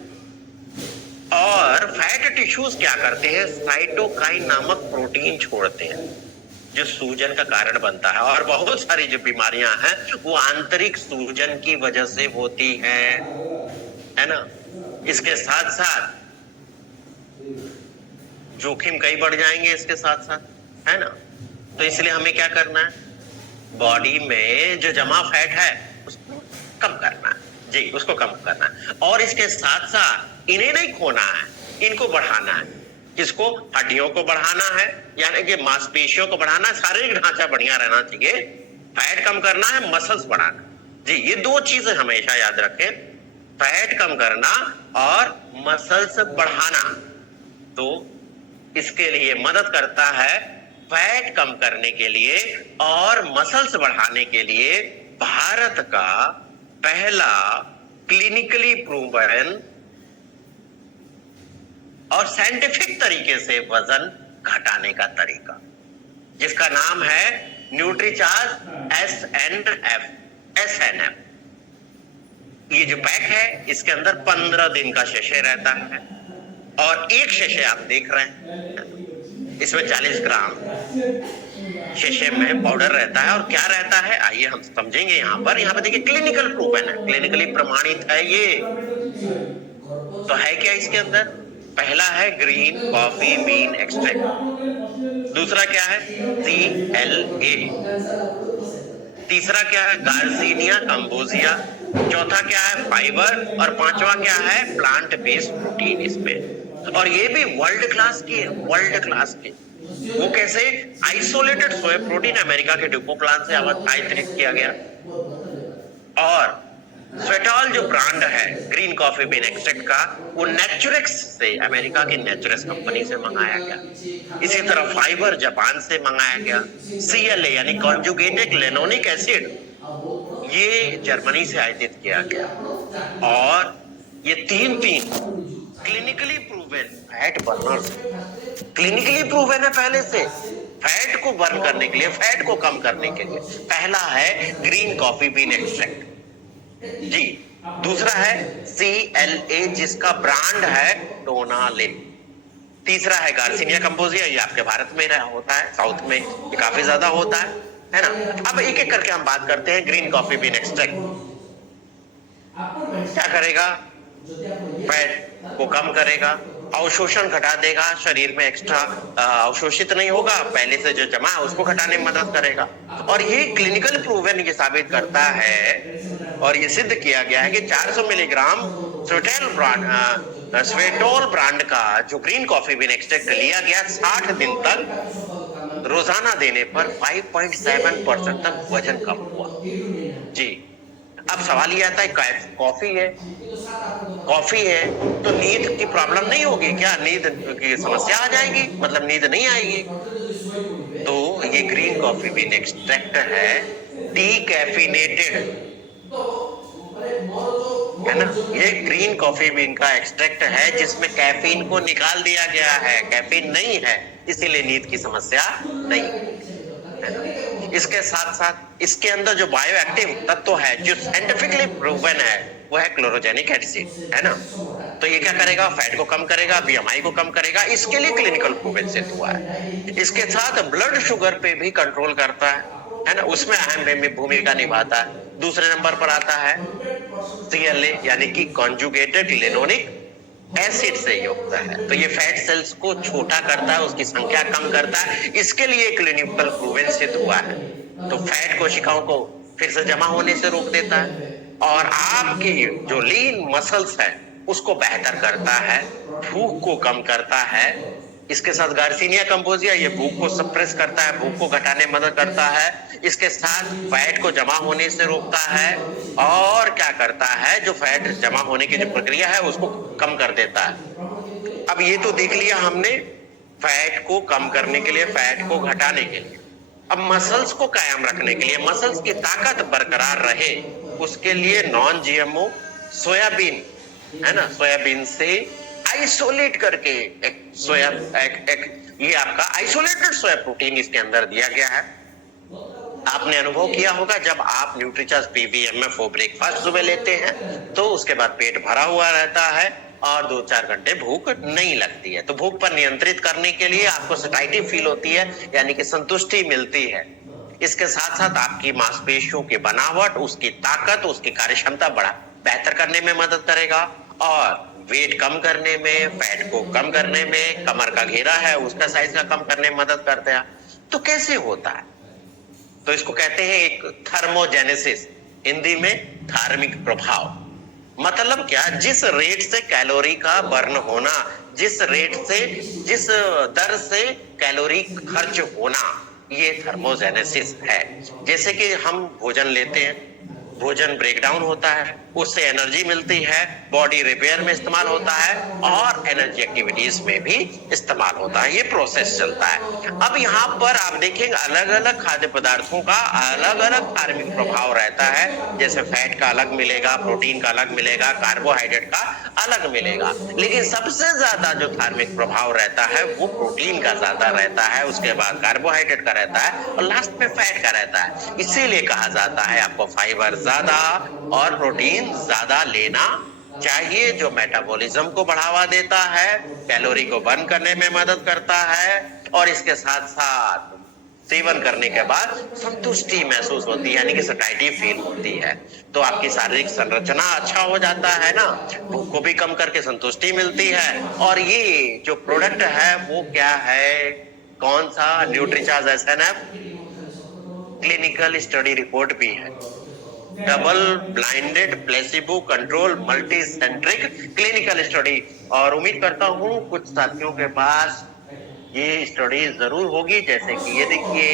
और फैट टिश्यूज क्या करते हैं, साइटोकाइन नामक प्रोटीन छोड़ते हैं जो सूजन का कारण बनता है। और बहुत सारी जो बीमारियां हैं वो आंतरिक सूजन की वजह से होती हैं, है ना। इसके साथ साथ जोखिम कई बढ़ जाएंगे इसके साथ साथ, है ना। तो इसलिए हमें क्या करना है, बॉडी में जो जमा फैट है उसको कम करना है, जी उसको कम करना है। और इसके साथ साथ इन्हें नहीं खोना है, इनको बढ़ाना है। किसको, हड्डियों को बढ़ाना है, यानी कि मांसपेशियों को बढ़ाना है, शारीरिक ढांचा बढ़िया रहना चाहिए। फैट कम करना है, मसल्स बढ़ाना, जी ये 2 चीजें हमेशा याद रखें, फैट कम करना और मसल्स बढ़ाना। तो इसके लिए मदद करता है, फैट कम करने के लिए और मसल्स बढ़ाने के लिए भारत का पहला क्लिनिकली प्रूवन और साइंटिफिक तरीके से वजन घटाने का तरीका, जिसका नाम है न्यूट्रीचार्ज SNF। ये जो पैक है इसके अंदर 15 दिन का शेशे रहता है और एक शेशे आप देख रहे हैं, इसमें 40 ग्राम शेशे में पाउडर रहता है। और क्या रहता है आइए हम समझेंगे। यहाँ पर देखिए क्लिनिकल प्रूवन है, क्लिनिकली प्रमाणित है ये। तो है क्या इसके अंदर, पहला है ग्रीन कॉफी बीन एक्सट्रैक्ट, दूसरा क्या है CLA, तीसरा क्या है गार्सिनिया कंबोजिया, चौथा क्या है फाइबर, और पांचवा क्या है प्लांट बेस्ड प्रोटीन इसमें। और ये भी वर्ल्ड क्लास की है, वर्ल्ड क्लास की। वो कैसे, आइसोलेटेड सोया प्रोटीन अमेरिका के ड्यूपो प्लांट से आयातित किया गया। और स्वेटॉल जो ब्रांड है ग्रीन कॉफी बीन एक्सट्रैक्ट का, वो नेचुरेक्स से, अमेरिका की नेचुरेक्स कंपनी से मंगाया गया। इसी तरह फाइबर जापान से मंगाया गया। CLA यानी कॉन्जुगेटेड लेनोनिक एसिड, ये जर्मनी से आयातित किया गया। और ये तीन clinically proven fat Berners, clinically proven है पहले से, फैट को बर्न करने के लिए, फैट को कम करने के लिए। पहला है ग्रीन कॉफी बीन एक्सट्रैक्ट, जी दूसरा है CLA जिसका ब्रांड है टोनालिन, तीसरा है गार्सिनिया कंबोजिया, ये आपके भारत में होता है, साउथ में ये काफी ज्यादा होता है ना। अब एक एक करके हम बात करते हैं। ग्रीन कॉफी बीन एक्सट्रैक्ट क्या करेगा, फैट को कम करेगा, अवशोषण घटा देगा, शरीर में एक्स्ट्रा अवशोषित नहीं होगा, पहले से जो जमा है उसको घटाने में मदद करेगा। और ये क्लिनिकल प्रूवन ये साबित करता है और ये सिद्ध किया गया है कि 400 मिलीग्राम स्वेटोल ब्रांड का जो ग्रीन कॉफी बीन एक्सट्रैक्ट लिया गया 60 दिन तक रोजाना देने पर 5.7% तक वजन कम हुआ। जी, अब सवाल ये आता है कॉफी है तो नींद की प्रॉब्लम नहीं होगी क्या? नींद की समस्या आ जाएगी, मतलब नींद नहीं आएगी? तो ये ग्रीन कॉफी बीन एक्सट्रैक्ट है डीकैफिनेटेड, है ना? ये ग्रीन कॉफी बीन का एक्सट्रैक्ट है जिसमें कैफीन को निकाल दिया गया है, कैफीन नहीं है, इसीलिए नींद की समस्या नहीं है ना? इसके साथ साथ इसके अंदर जो बायो एक्टिव तत्व है जो साइंटिफिकली प्रूवन है वो है क्लोरोजेनिक एसिड, है ना? तो ये क्या करेगा? फैट को कम करेगा, बीएमआई को कम करेगा, इसके लिए क्लिनिकल प्रूवन सिद्ध हुआ है। इसके साथ ब्लड शुगर पे भी कंट्रोल करता है ना? उसमें अहम भूमिका निभाता है। दूसरे नंबर पर आता है CLA यानी कि कॉन्जुगेटेड लिनोलिक एसिड से युक्त है, तो ये फैट सेल्स को छोटा करता है, उसकी संख्या कम करता है, इसके लिए क्लिनिकल प्रूवन सिद्ध हुआ है। तो फैट कोशिकाओं को फिर से जमा होने से रोक देता है और आपकी जो लीन मसल्स है उसको बेहतर करता है, भूख को कम करता है। इसके साथ गार्सिनिया कंपोजिया ये भूख को सप्रेस करता है, भूख को घटाने में मदद करता है। इसके साथ फैट को जमा होने से रोकता है और क्या करता है, जो फैट जमा होने की जो प्रक्रिया है उसको कम कर देता है। अब ये तो देख लिया हमने फैट को कम करने के लिए, फैट को घटाने के लिए। अब मसल्स को कायम रखने के लिए, मसल्स की ताकत बरकरार रहे, उसके लिए नॉन जीएमओ सोयाबीन, है ना, सोयाबीन से आइसोलेट करके ये आपका आइसोलेटेड सोया प्रोटीन इसके अंदर दिया गया है। आपने अनुभव किया होगा जब आप न्यूट्रीचार्ज PVMF ब्रेकफास्ट सुबह लेते हैं तो उसके बाद पेट भरा हुआ रहता है और 2-4 घंटे भूख नहीं लगती है। तो भूख पर नियंत्रित करने के लिए आपको सटाइटी फील होती है, यानी कि संतुष्टि मिलती है। इसके साथ साथ आपकी मांसपेशियों की बनावट, उसकी ताकत, उसकी कार्यक्षमता बेहतर करने में मदद करेगा और वेट कम करने में, फैट को कम करने में, कमर का घेरा है उसका साइज का कम करने में मदद करते हैं। तो कैसे होता है? तो इसको कहते हैं एक थर्मोजेनेसिस, हिंदी में धार्मिक प्रभाव। मतलब क्या? जिस रेट से कैलोरी का बर्न होना, जिस दर से कैलोरी खर्च होना, ये थर्मोजेनेसिस है। जैसे कि हम भोजन लेते हैं, भोजन ब्रेकडाउन होता है, उससे एनर्जी मिलती है, बॉडी रिपेयर में इस्तेमाल होता है और एनर्जी एक्टिविटीज में भी इस्तेमाल होता है। ये प्रोसेस चलता है। अब यहाँ पर आप देखेंगे अलग अलग खाद्य पदार्थों का अलग अलग धार्मिक प्रभाव रहता है। जैसे फैट का अलग मिलेगा, प्रोटीन का अलग मिलेगा, कार्बोहाइड्रेट का अलग मिलेगा, लेकिन सबसे ज्यादा जो धार्मिक प्रभाव रहता है वो प्रोटीन का ज्यादा रहता है, उसके बाद कार्बोहाइड्रेट का रहता है और लास्ट में फैट का रहता है। इसीलिए कहा जाता है आपको फाइबर ज्यादा और प्रोटीन ज्यादा लेना चाहिए, जो मेटाबॉलिज्म को बढ़ावा देता है, कैलोरी को बर्न करने में मदद करता है और इसके साथ साथ सेवन करने के बाद संतुष्टि महसूस होती है, यानी कि सटाइटी फील होती है। तो आपकी शारीरिक संरचना अच्छा हो जाता है ना, भूख को भी कम करके संतुष्टि मिलती है। और ये जो प्रोडक्ट है वो क्या है, कौन सा? Nutricharge SNF clinical study report भी है, double blinded placebo control multi centric clinical study. और उम्मीद करता हूं कुछ साथियों के पास ये स्टडी जरूर होगी। जैसे कि ये देखिए,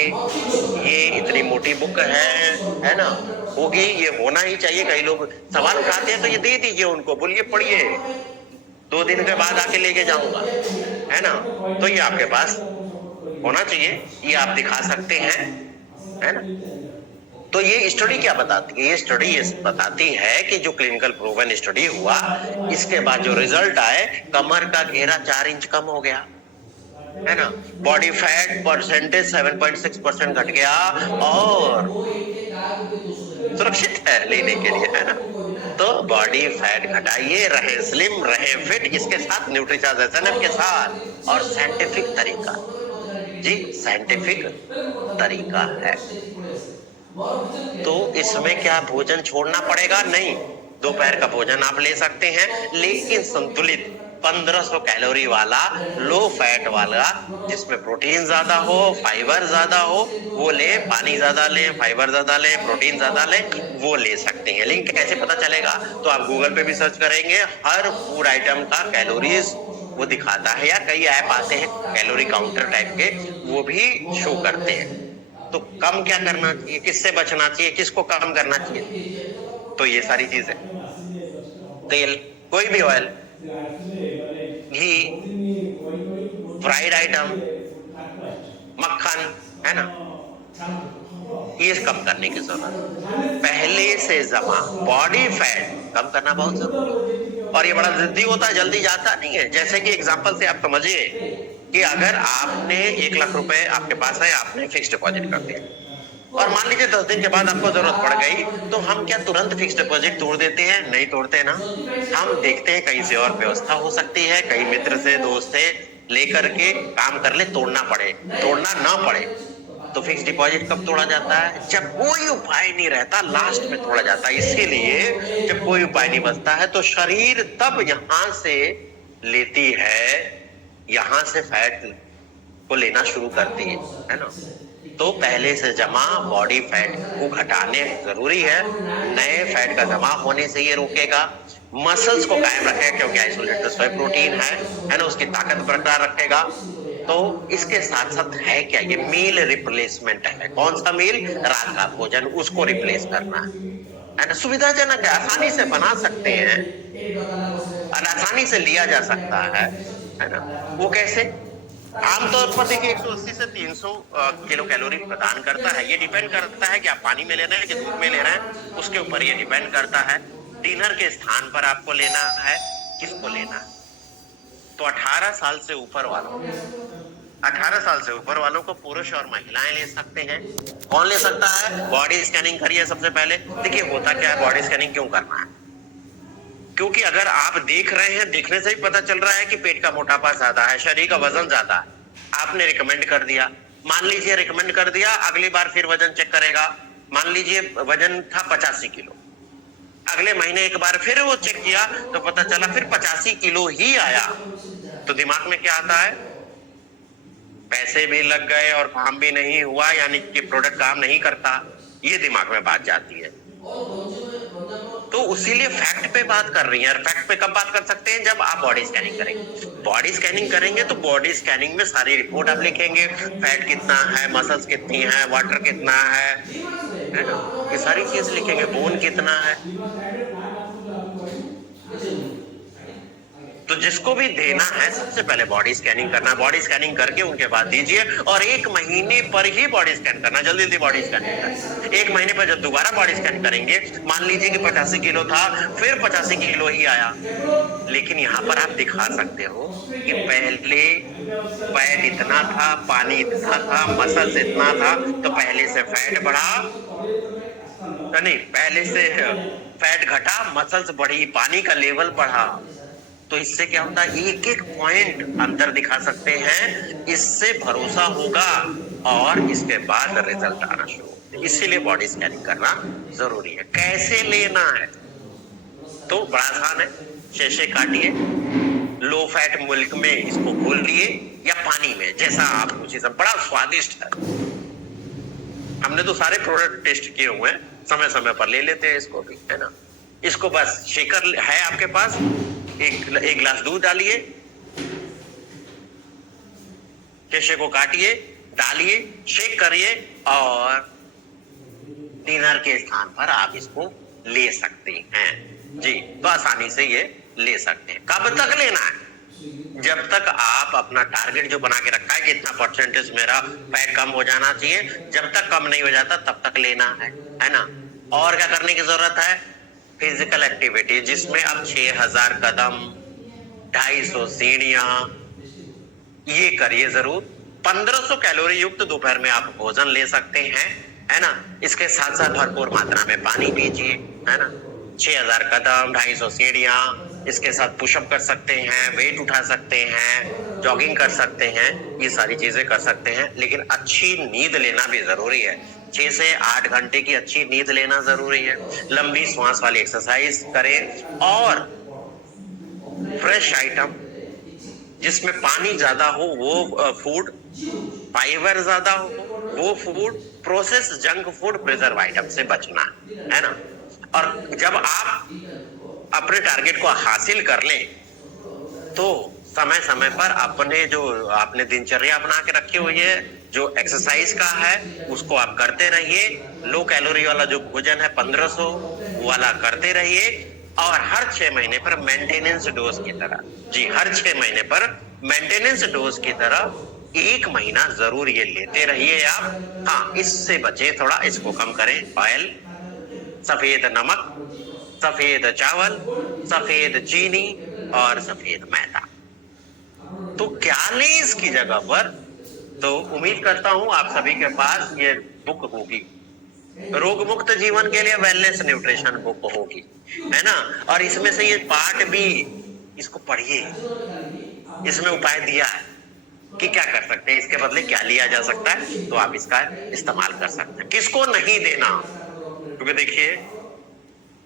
ये इतनी मोटी बुक है ना, होगी, ये होना ही चाहिए। कई लोग सवाल उठाते हैं तो ये दे दीजिए उनको, बोलिए पढ़िए, 2 दिन के बाद आके लेके जाऊंगा, है ना। तो ये आपके पास होना चाहिए, ये आप दिखा सकते हैं, है ना। तो ये स्टडी क्या बताती है? ये स्टडी ये बताती है कि जो क्लिनिकल प्रूवन स्टडी हुआ, इसके बाद जो रिजल्ट आए, कमर का घेरा 4 इंच कम हो गया, है ना, बॉडी फैट परसेंटेज 7.6% घट गया और सुरक्षित है लेने के लिए, है ना। तो बॉडी फैट घटाइए, रहे स्लिम, रहे फिट, इसके साथ न्यूट्रीचार्ज SNF के साथ। और साइंटिफिक तरीका, जी साइंटिफिक तरीका है। तो इसमें क्या भोजन छोड़ना पड़ेगा? नहीं, दोपहर का भोजन आप ले सकते हैं, लेकिन संतुलित 1500 कैलोरी वाला लो फैट वाला, जिसमें प्रोटीन ज्यादा हो, फाइबर ज्यादा हो, वो ले। पानी ज्यादा ले, फाइबर ज्यादा ले, प्रोटीन ज्यादा ले, वो ले सकते हैं। लेकिन कैसे पता चलेगा? तो आप गूगल पे भी सर्च करेंगे, हर फूड आइटम का कैलोरीज वो दिखाता है, या कई ऐप आते हैं कैलोरी काउंटर टाइप के, वो भी शो करते हैं। तो कम क्या करना चाहिए, किससे बचना चाहिए, किसको कम करना चाहिए? तो ये सारी चीजें, तेल, कोई भी ऑयल, घी, फ्राइड आइटम, मक्खन, है ना, ये कम करने की जरूरत है। पहले से जमा बॉडी फैट कम करना बहुत जरूरी है। और ये बड़ा जिद्दी होता है, जल्दी जाता नहीं है। जैसे कि एग्जांपल से आप समझिए कि अगर आपने 1 लाख रुपए आपके पास है, आपने फिक्स डिपॉजिट कर दिया, और मान लीजिए 10 दिन के बाद आपको जरूरत पड़ गई, तो हम क्या तुरंत फिक्स डिपॉजिट तोड़ देते हैं? नहीं तोड़ते ना। हम देखते हैं कहीं से और व्यवस्था हो सकती है, कहीं मित्र से, दोस्त से लेकर के काम कर ले, तोड़ना पड़े, तोड़ना ना पड़े। तो फिक्स डिपॉजिट कब तोड़ा जाता है? जब कोई उपाय नहीं रहता, लास्ट में तोड़ा जाता है। इसीलिए जब कोई उपाय नहीं बचता है, तो शरीर तब यहां से लेती है, यहां से फैट को लेना शुरू करती है ना। तो पहले से जमा बॉडी फैट को घटाने जरूरी है। नए फैट का जमा होने से ये रोकेगा, मसल्स को कायम रखेगा, क्योंकि आइसोलेटेड सोया प्रोटीन है ना, उसकी ताकत बरकरार रखेगा। तो इसके साथ साथ है क्या? ये मील रिप्लेसमेंट है। कौन सा मील? रात का भोजन, उसको रिप्लेस करना है ना। सुविधाजनक है, आसानी से बना सकते हैं और आसानी से लिया जा सकता है ना। वो कैसे? आमतौर पर देखिए 180 से 300 किलो कैलोरी प्रदान करता है। ये डिपेंड करता है कि आप पानी में ले रहे हैं कि दूध में ले रहे हैं, उसके ऊपर ये डिपेंड करता है। डिनर के स्थान पर आपको लेना है, किसको लेना है? तो 18 साल से ऊपर वालों 18 साल से ऊपर वालों को पुरुष और महिलाएं ले सकते हैं। कौन ले सकता है? बॉडी स्कैनिंग करिए सबसे पहले। देखिए होता क्या है, बॉडी स्कैनिंग क्यों करना है? क्योंकि अगर आप देख रहे हैं, देखने से ही पता चल रहा है कि पेट का मोटापा ज्यादा है, शरीर का वजन ज्यादा है, आपने रिकमेंड कर दिया। मान लीजिए रिकमेंड कर दिया, अगली बार फिर वजन चेक करेगा, मान लीजिए वजन था 85 किलो, अगले महीने एक बार फिर वो चेक किया तो पता चला फिर 85 किलो ही आया। तो दिमाग में क्या आता है? पैसे भी लग गए और काम भी नहीं हुआ, यानी कि प्रोडक्ट काम नहीं करता, ये दिमाग में बात जाती है। तो उसीलिए फैक्ट पे बात कर रही है। और फैक्ट पे कब बात कर सकते हैं? जब आप बॉडी स्कैनिंग करेंगे। बॉडी स्कैनिंग करेंगे तो बॉडी स्कैनिंग में सारी रिपोर्ट आप लिखेंगे, फैट कितना है, मसल्स कितनी है, वाटर कितना है ना, ये सारी चीज लिखेंगे, बोन कितना है। तो जिसको भी देना है सबसे पहले बॉडी स्कैनिंग करना, बॉडी स्कैनिंग करके उनके बाद दीजिए। और 1 महीने पर ही बॉडी स्कैन करना, जल्दी जल्दी बॉडी स्कैनिंग करना। 1 महीने पर जब दोबारा बॉडी स्कैन करेंगे, मान लीजिए कि 85 किलो था, फिर 85 किलो ही आया, लेकिन यहाँ पर आप दिखा सकते हो कि पहले फैट इतना था, पानी इतना था, मसल्स इतना था, तो पहले से फैट बढ़ा, नहीं पहले से फैट घटा, मसल्स बढ़ी, पानी का लेवल बढ़ा। तो इससे क्या होता है? एक एक पॉइंट अंतर दिखा सकते हैं, इससे भरोसा होगा और इसके बाद रिजल्ट आना शुरू होगा। इसीलिए बॉडी स्कैनिंग करना जरूरी है। कैसे लेना है? तो बड़ा आसान है, शेषे काटिए, लो फैट मिल्क में इसको घोल लिए या पानी में, जैसा आप रुचि से। बड़ा स्वादिष्ट है, हमने तो सारे प्रोडक्ट टेस्ट किए हुए हैं, समय समय पर ले लेते हैं इसको भी, है ना। इसको बस शेकर है आपके पास, एक गिलास दूध डालिए, शेषे को काटिए, डालिए, शेक करिए और डिनर के स्थान पर आप इसको ले सकते हैं जी। तो आसानी से ये ले सकते हैं। कब तक लेना है? जब तक आप अपना टारगेट जो बना के रखा है कि इतना परसेंटेज मेरा फैट कम हो जाना चाहिए, जब तक कम नहीं हो जाता तब तक लेना है ना। और क्या करने की जरूरत है? फिजिकल एक्टिविटी, जिसमें आप 6000 कदम, 250 सीढ़ियां, ये करिए जरूर। 1500 कैलोरी युक्त दोपहर में आप भोजन ले सकते हैं, है ना। इसके साथ साथ भरपूर मात्रा में पानी पीजिए, है ना। 6000 कदम, 250 सीढ़ियां, इसके साथ पुशअप कर सकते हैं, वेट उठा सकते हैं, जॉगिंग कर सकते हैं, ये सारी चीजें कर सकते हैं। लेकिन अच्छी नींद लेना भी जरूरी है, 6 से 8 घंटे की अच्छी नींद लेना जरूरी है। लंबी श्वास वाली एक्सरसाइज करें और फ्रेश आइटम, जिसमें पानी ज्यादा हो वो फूड, फाइबर ज्यादा हो वो food, process junk food, preserve item से बचना है ना। और जब आप अपने टारगेट को हासिल कर लें तो समय समय पर अपने जो आपने दिनचर्या बना के रखी हुई है, जो एक्सरसाइज का है उसको आप करते रहिए। लो कैलोरी वाला जो भोजन है 1500 वाला करते रहिए। और हर 6 महीने पर मेंटेनेंस डोज की तरह, जी हर 6 महीने पर मेंटेनेंस डोज की तरह 1 महीना जरूर ये लेते रहिए आप। हाँ, इससे बचे थोड़ा, इसको कम करें। ऑयल, सफेद नमक, सफेद चावल, सफेद चीनी और सफेद मैदा। तो क्या लें इसकी जगह पर? तो उम्मीद करता हूं आप सभी के पास ये बुक होगी, रोग मुक्त जीवन के लिए वेलनेस न्यूट्रिशन बुक होगी, है ना। और इसमें से ये पार्ट भी, इसको पढ़िए, इसमें उपाय दिया है कि क्या कर सकते हैं, इसके बदले क्या लिया जा सकता है, तो आप इसका इस्तेमाल कर सकते हैं। किसको नहीं देना, क्योंकि देखिए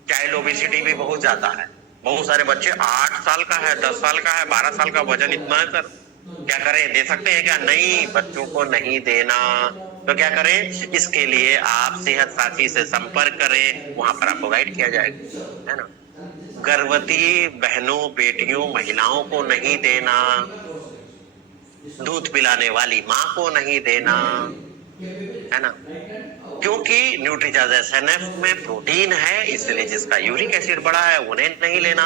चाइल्ड ओबेसिटी भी बहुत ज्यादा है। बहुत सारे बच्चे 8 साल का है, 10 साल का है, 12 साल का, वजन इतना है सर, क्या करें? दे सकते हैं क्या? नहीं, बच्चों को नहीं देना। तो क्या करें? इसके लिए आप सेहत साथी से संपर्क करें, वहां पर आपको गाइड किया जाएगा, है ना। गर्भवती बहनों, बेटियों, महिलाओं को नहीं देना, दूध पिलाने वाली माँ को नहीं देना, है ना। क्योंकि न्यूट्रीचार्ज एसएनएफ में प्रोटीन है, इसलिए जिसका यूरिक एसिड बढ़ा है उन्हें नहीं लेना,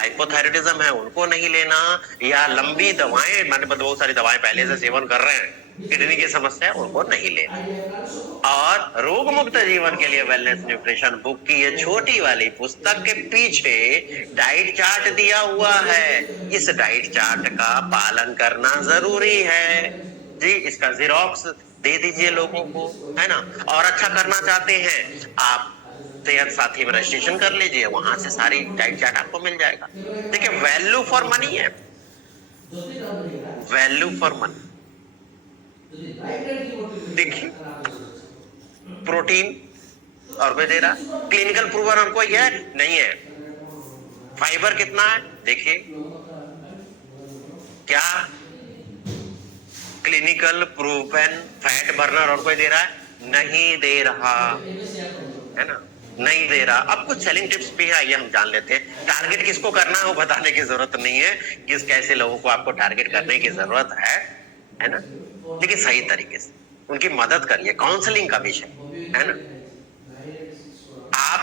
हाइपोथायराइडिज्म है उनको नहीं लेना, या लंबी दवाएं, मैंने बहुत सारी दवाएं पहले से सेवन कर रहे हैं, किडनी की समस्या है, उनको नहीं लेना। और रोग मुक्त जीवन के लिए वेलनेस न्यूट्रिशन बुक की ये छोटी वाली पुस्तक के पीछे डाइट चार्ट दिया हुआ है। इस डाइट चार्ट का पालन करना जरूरी है जी। इसका जेरोक्स दे दीजिए लोगों को, है ना। और अच्छा करना चाहते हैं आप, सेहत साथी में रजिस्ट्रेशन कर लीजिए, वहां से सारी डाइट चार्ट आपको मिल जाएगा। देखिए, वैल्यू फॉर मनी है, वैल्यू फॉर मनी। देखिए, प्रोटीन और कोई दे रहा, क्लिनिकल प्रूवन और कोई है नहीं है। फाइबर कितना है देखिए, क्या क्लिनिकल प्रूवन फैट बर्नर और कोई दे रहा है? नहीं दे रहा, है ना, नहीं दे रहा। अब कुछ सेलिंग टिप्स भी है, ये हम जान लेते हैं। टारगेट किसको करना है वो बताने की जरूरत नहीं है, किस कैसे लोगों को आपको टारगेट करने की जरूरत है ना। लेकिन सही तरीके से उनकी मदद करिए, काउंसलिंग का विषय है ना। आप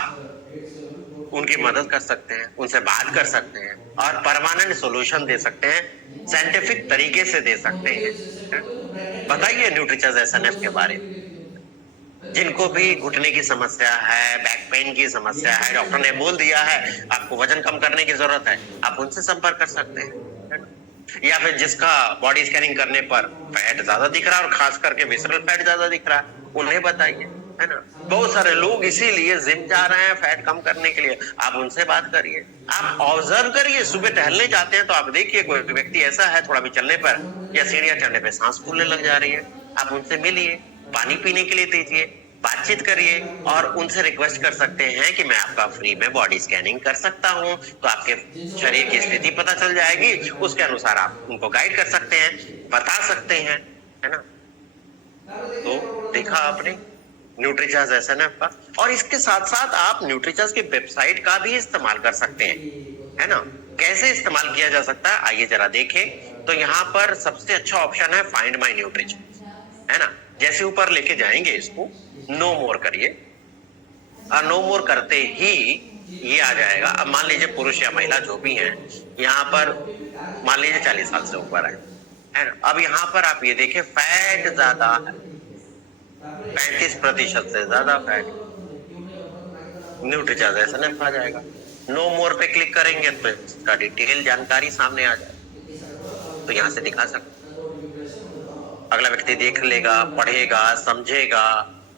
उनकी मदद कर सकते हैं, उनसे बात कर सकते हैं और परमानेंट सॉल्यूशन दे सकते हैं, साइंटिफिक तरीके से दे सकते हैं। बताइए न्यूट्रीचर्ज एसएनएफ के बारे में। जिनको भी घुटने की समस्या है, बैक पेन की समस्या है, डॉक्टर ने बोल दिया है आपको वजन कम करने की जरूरत है, आप उनसे संपर्क कर सकते हैं। या फिर जिसका बॉडी स्कैनिंग करने पर फैट ज्यादा दिख रहा है और खास करके विसरल फैट ज्यादा दिख रहा है, उन्हें बताइए, है ना। बहुत सारे लोग इसीलिए जिम जा रहे हैं फैट कम करने के लिए, आप उनसे बात करिए। आप ऑब्जर्व करिए, सुबह टहलने जाते हैं तो आप देखिए कोई व्यक्ति ऐसा है, थोड़ा भी चलने पर या सीढ़ियां चढ़ने पर सांस फूलने लग जा रही है, आप उनसे मिलिए, पानी पीने के लिए दीजिए, बातचीत करिए और उनसे रिक्वेस्ट कर सकते हैं कि मैं आपका फ्री में बॉडी स्कैनिंग कर सकता हूं, तो आपके शरीर की स्थिति पता चल जाएगी, उसके अनुसार आप उनको गाइड कर सकते हैं, बता सकते हैं, है ना। तो देखा आपने न्यूट्रीचार्ज एसएनएफ का, और इसके साथ साथ आप न्यूट्रीचार्ज की वेबसाइट का भी इस्तेमाल कर सकते हैं, है ना। कैसे इस्तेमाल किया जा सकता है आइए जरा देखें। तो यहाँ पर सबसे अच्छा ऑप्शन है फाइंड माई न्यूट्रीचार्ज, है ना। जैसे ऊपर लेके जाएंगे इसको, नो मोर करिए, और नो मोर करते ही ये आ जाएगा। अब मान लीजिए पुरुष या महिला जो भी हैं, यहाँ पर मान लीजिए 40 साल से ऊपर है ना। अब यहाँ पर आप ये देखें फैट ज्यादा है, 35% से ज्यादा फैट, न्यूट्रीचार्ज एसएनएफ आ जाएगा। नो मोर पे क्लिक करेंगे तो इसका डिटेल जानकारी सामने आ जाएगी, तो यहाँ से दिखा सकते, अगला व्यक्ति देख लेगा, पढ़ेगा, समझेगा,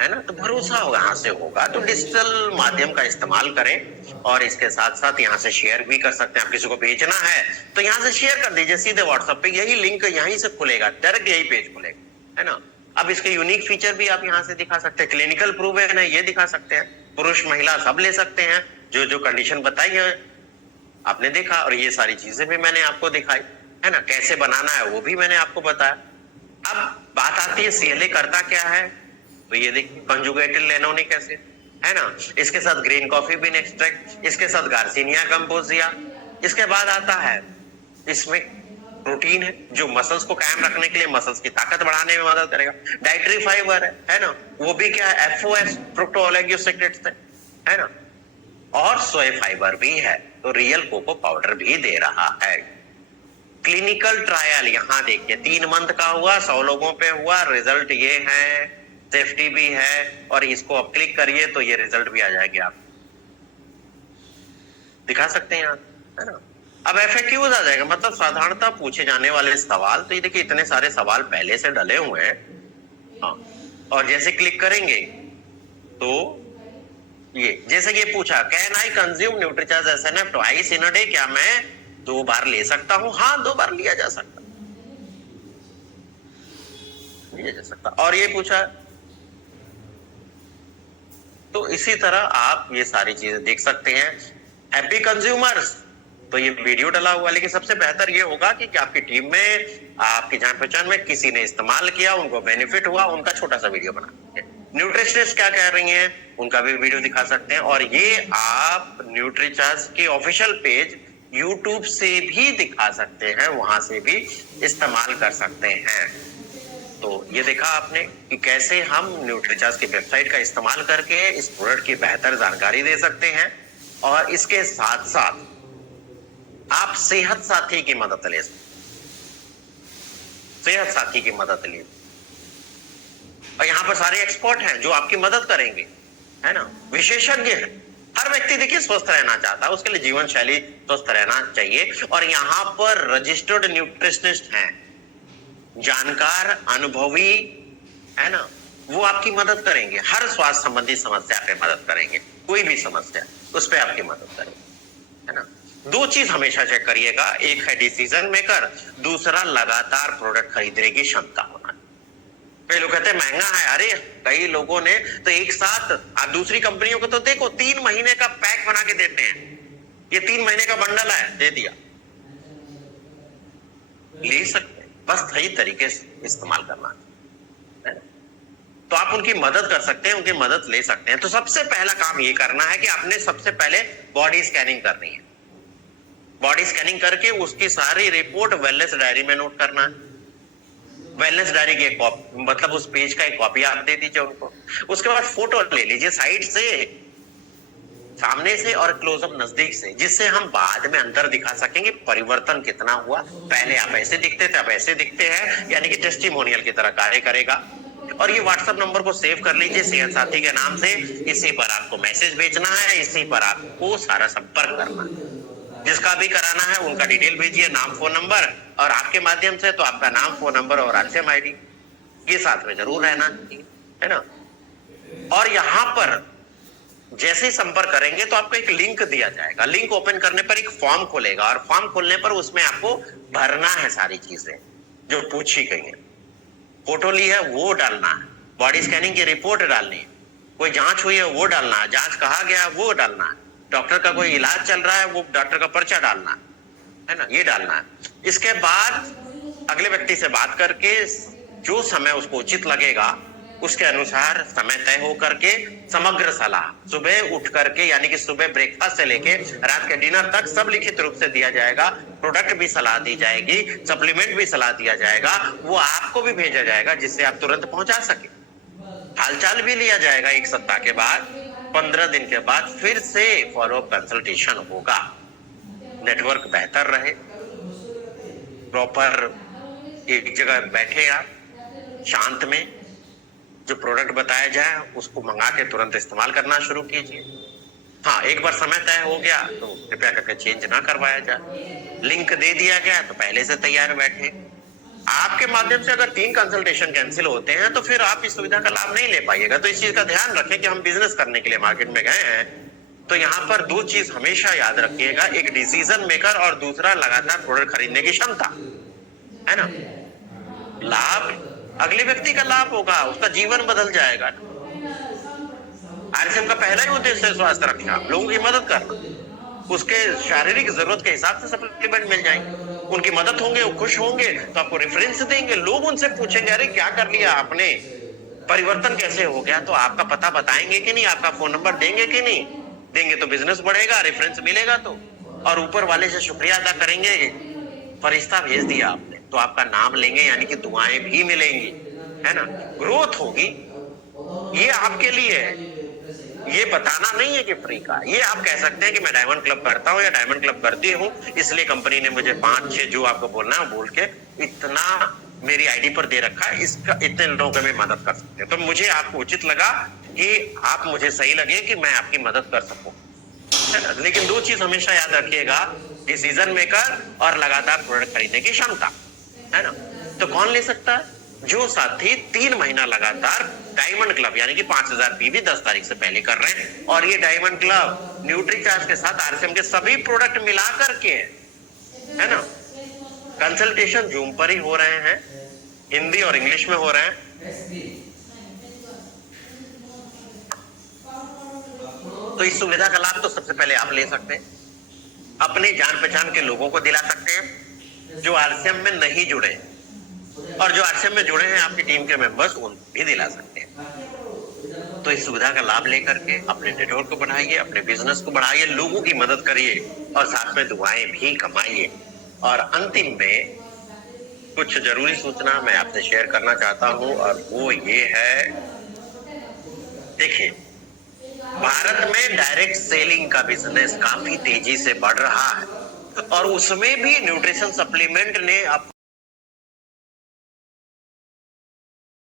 है ना, तो भरोसा होगा, यहाँ से होगा। तो डिजिटल माध्यम का इस्तेमाल करें और इसके साथ साथ यहाँ से शेयर भी कर सकते हैं। आप किसी को बेचना है तो यहाँ से शेयर कर दीजिए सीधे व्हाट्सएप पे, यही लिंक यहीं से खुलेगा, डायरेक्ट यही पेज खुलेगा, है ना। अब इसके यूनिक फीचर भी आप यहाँ से दिखा सकते हैं, क्लिनिकल प्रूव है ना, ये दिखा सकते हैं, पुरुष महिला सब ले सकते हैं, जो जो कंडीशन बताई है आपने देखा, और ये सारी चीजें भी मैंने आपको दिखाई, है ना, कैसे बनाना है वो भी मैंने आपको बताया। अब बात आती है CLA करता क्या है, तो ये देखिए कंजुगेटेड लेनोनिक एसिड, है ना, इसके साथ ग्रीन कॉफी बीन एक्सट्रैक्ट, इसके साथ गार्सिनिया कंपोजिया। इसके बाद आता है इसमें प्रोटीन है जो मसल्स को कायम रखने के लिए, मसल्स की ताकत बढ़ाने में मदद करेगा। डाइटरी फाइबर है ना, वो भी क्या है, FOS फ्रुक्टोओलिगोसैकराइड्स है ना, और सोया फाइबर भी है, तो रियल कोको पाउडर भी दे रहा है। क्लिनिकल ट्रायल यहां देखिए 3 मंथ का हुआ, 100 लोगों पे हुआ, रिजल्ट ये है, सेफ्टी भी है, और इसको अब क्लिक करिए तो ये रिजल्ट भी आ जाएगी, आप दिखा सकते हैं आप, है ना। अब FAQs आ जाएगा, मतलब साधारणतः पूछे जाने वाले सवाल। तो ये देखिए इतने सारे सवाल पहले से डले हुए हैं। हाँ, और जैसे क्लिक करेंगे तो ये जैसे ये पूछा, can I consume Nutricharge SNF twice in a day, क्या मैं 2 बार ले सकता हूं? हाँ, 2 बार लिया जा सकता, लिया जा सकता। और ये पूछा, तो इसी तरह आप ये सारी चीजें देख सकते हैं। हैप्पी कंज्यूमर्स, तो ये वीडियो डला हुआ, लेकिन सबसे बेहतर ये होगा कि आपकी टीम में, आपकी जान पहचान में किसी ने इस्तेमाल किया, उनको बेनिफिट हुआ, उनका छोटा सा वीडियो बना सकते हैं। न्यूट्रिशनिस्ट क्या कह रही हैं, उनका भी वीडियो दिखा सकते हैं। और ये आप न्यूट्रीचार्ज के ऑफिशियल पेज यूट्यूब से भी दिखा सकते हैं, वहां से भी इस्तेमाल कर सकते हैं। तो ये देखा आपने कि कैसे हम न्यूट्रीचार्ज की वेबसाइट का इस्तेमाल करके इस प्रोडक्ट की बेहतर जानकारी दे सकते हैं, और इसके साथ साथ आप सेहत साथी की मदद ले सकते, सेहत साथी की मदद ले, और यहाँ पर सारे एक्सपर्ट हैं जो आपकी मदद करेंगे, है ना, विशेषज्ञ हैं। हर व्यक्ति देखिए स्वस्थ रहना चाहता है, उसके लिए जीवन शैली स्वस्थ रहना चाहिए, और यहाँ पर रजिस्टर्ड न्यूट्रिशनिस्ट हैं, जानकार, अनुभवी, है ना, वो आपकी मदद करेंगे। हर स्वास्थ्य संबंधी समस्या पे मदद करेंगे, कोई भी समस्या उस पे आपकी मदद करेंगे, है ना। 2 चीज हमेशा चेक करिएगा, एक है डिसीजन मेकर, दूसरा लगातार प्रोडक्ट खरीदने की क्षमता होना। कई लोग कहते हैं महंगा है, अरे कई लोगों ने तो एक साथ, आप दूसरी कंपनियों को तो देखो 3 महीने का पैक बना के देते हैं, ये 3 महीने का बंडल है, दे दिया, ले सकते हैं, बस सही तरीके से इस्तेमाल करना है। तो आप उनकी मदद कर सकते हैं, उनकी मदद ले सकते हैं। तो सबसे पहला काम ये करना है कि आपने सबसे पहले बॉडी स्कैनिंग करनी है। बॉडी स्कैनिंग करके उसकी सारी रिपोर्ट वेलनेस डायरी में नोट करना है। वेलनेस डायरी की एक कॉपी, मतलब उस पेज का एक कॉपी आप दे दीजिए उनको। उसके बाद फोटो ले लीजिए साइड से, सामने से और क्लोजअप नजदीक से, जिससे हम बाद में अंतर दिखा सकेंगे परिवर्तन कितना हुआ। पहले आप ऐसे दिखते थे, अब ऐसे दिखते हैं, यानी कि टेस्टिमोनियल की तरह कार्य करेगा। और ये व्हाट्सएप नंबर को सेव कर लीजिए सेहत साथी के नाम से, इसी पर आपको मैसेज भेजना है, इसी पर आपको सारा संपर्क करना है। जिसका भी कराना है उनका डिटेल भेजिए, नाम, फोन नंबर, और आपके माध्यम से तो आपका नाम, फोन नंबर और RCM ID ये साथ में जरूर रहना चाहिए, है ना। और यहाँ पर जैसे ही संपर्क करेंगे तो आपको एक लिंक दिया जाएगा, लिंक ओपन करने पर एक फॉर्म खुलेगा, और फॉर्म खोलने पर उसमें आपको भरना है सारी चीजें जो पूछी गई है। फोटो ली है वो डालना है, बॉडी स्कैनिंग की रिपोर्ट डालनी है, कोई जांच हुई है वो डालना है, जांच कहा गया वो डालना है, डॉक्टर का कोई इलाज चल रहा है वो डॉक्टर का पर्चा डालना है ना, ये डालना है। इसके बाद अगले व्यक्ति से बात करके जो समय उसको उचित लगेगा उसके अनुसार समय तय हो करके समग्र सलाह सुबह उठ करके, यानी कि सुबह ब्रेकफास्ट से लेके रात के डिनर तक सब लिखित रूप से दिया जाएगा। प्रोडक्ट भी सलाह दी जाएगी, सप्लीमेंट भी सलाह दिया जाएगा, वो आपको भी भेजा जाएगा जिससे आप तुरंत पहुंचा सके। हालचाल भी लिया जाएगा 1 सप्ताह के बाद, 15 दिन के बाद फिर से फॉलोअप कंसल्टेशन होगा। नेटवर्क बेहतर रहे, प्रॉपर एक जगह बैठे आप शांत में, जो प्रोडक्ट बताया जाए उसको मंगा के तुरंत इस्तेमाल करना शुरू कीजिए। हाँ, एक बार समय तय हो गया तो कृपया करके चेंज ना करवाया जाए। लिंक दे दिया गया तो पहले से तैयार बैठे। आपके माध्यम से अगर 3 कंसल्टेशन कैंसिल होते हैं तो फिर आप इस सुविधा का लाभ नहीं ले पाइएगा। तो इस चीज का ध्यान रखें कि हम बिजनेस करने के लिए मार्केट में गए हैं, तो यहाँ पर 2 चीज हमेशा याद रखिएगा, एक डिसीजन मेकर और दूसरा लगातार प्रोडक्ट खरीदने की क्षमता, है ना। लाभ अगले व्यक्ति का लाभ होगा, उसका जीवन बदल जाएगा। RCM का पहला ही उद्देश्य है स्वास्थ्य रक्षा, लोगों की मदद करना, उसके शारीरिक जरूरत के हिसाब से सप्लीमेंट मिल जाएंगे। उनकी मदद होंगे, वो खुश होंगे तो आपको रेफरेंस देंगे, लोग उनसे पूछेंगे अरे क्या कर लिया आपने, परिवर्तन कैसे हो गया, तो आपका पता बताएंगे कि नहीं, आपका फोन नंबर देंगे कि नहीं देंगे, तो बिजनेस बढ़ेगा, रेफरेंस मिलेगा तो, और ऊपर वाले से शुक्रिया अदा करेंगे, फरिश्ता भेज दिया आपने, तो आपका नाम लेंगे, यानी कि दुआएं भी मिलेंगी, है ना, ग्रोथ होगी। ये आपके लिए है, ये बताना नहीं है कि फ्री का, ये आप कह सकते हैं कि मैं डायमंड क्लब करता हूं या डायमंड क्लब करती हूं, इसलिए कंपनी ने मुझे 5-6 जो आपको बोलना है बोल के इतना मेरी आईडी पर दे रखा है, इसका इतने लोगों की मैं मदद कर सकते हैं। तो मुझे आपको उचित लगा कि आप मुझे सही लगे कि मैं आपकी मदद कर सकूं, है ना। लेकिन 2 चीज हमेशा याद रखिएगा, डिसीजन मेकर और लगातार प्रोडक्ट खरीदने की क्षमता, है ना। तो कौन ले सकता है? जो साथी 3 महीना लगातार डायमंड क्लब यानी कि 5000 पीवी 10 तारीख से पहले कर रहे हैं, और ये डायमंड क्लब न्यूट्रीचार्ज के साथ आरसीएम के सभी प्रोडक्ट मिला करके है ना। कंसल्टेशन जूम पर ही हो रहे हैं, हिंदी और इंग्लिश में हो रहे हैं। तो इस सुविधा का लाभ तो सबसे पहले आप ले सकते हैं, अपने जान पहचान के लोगों को दिला सकते हैं जो आरसीएम में नहीं जुड़े, और जो आरसीएम में जुड़े हैं आपकी टीम के मेंबर्स उन भी दिला सकते हैं। तो इस सुविधा का लाभ लेकर के अपने नेटवर्क को बढ़ाइए, अपने बिजनेस को बढ़ाइए, लोगों की मदद करिए और साथ में दुआएं भी कमाइए। और अंतिम में कुछ जरूरी सूचना मैं आपसे शेयर करना चाहता हूं, और वो ये है, देखिए भारत में डायरेक्ट सेलिंग का बिजनेस काफी तेजी से बढ़ रहा है, और उसमें भी न्यूट्रिशन सप्लीमेंट ने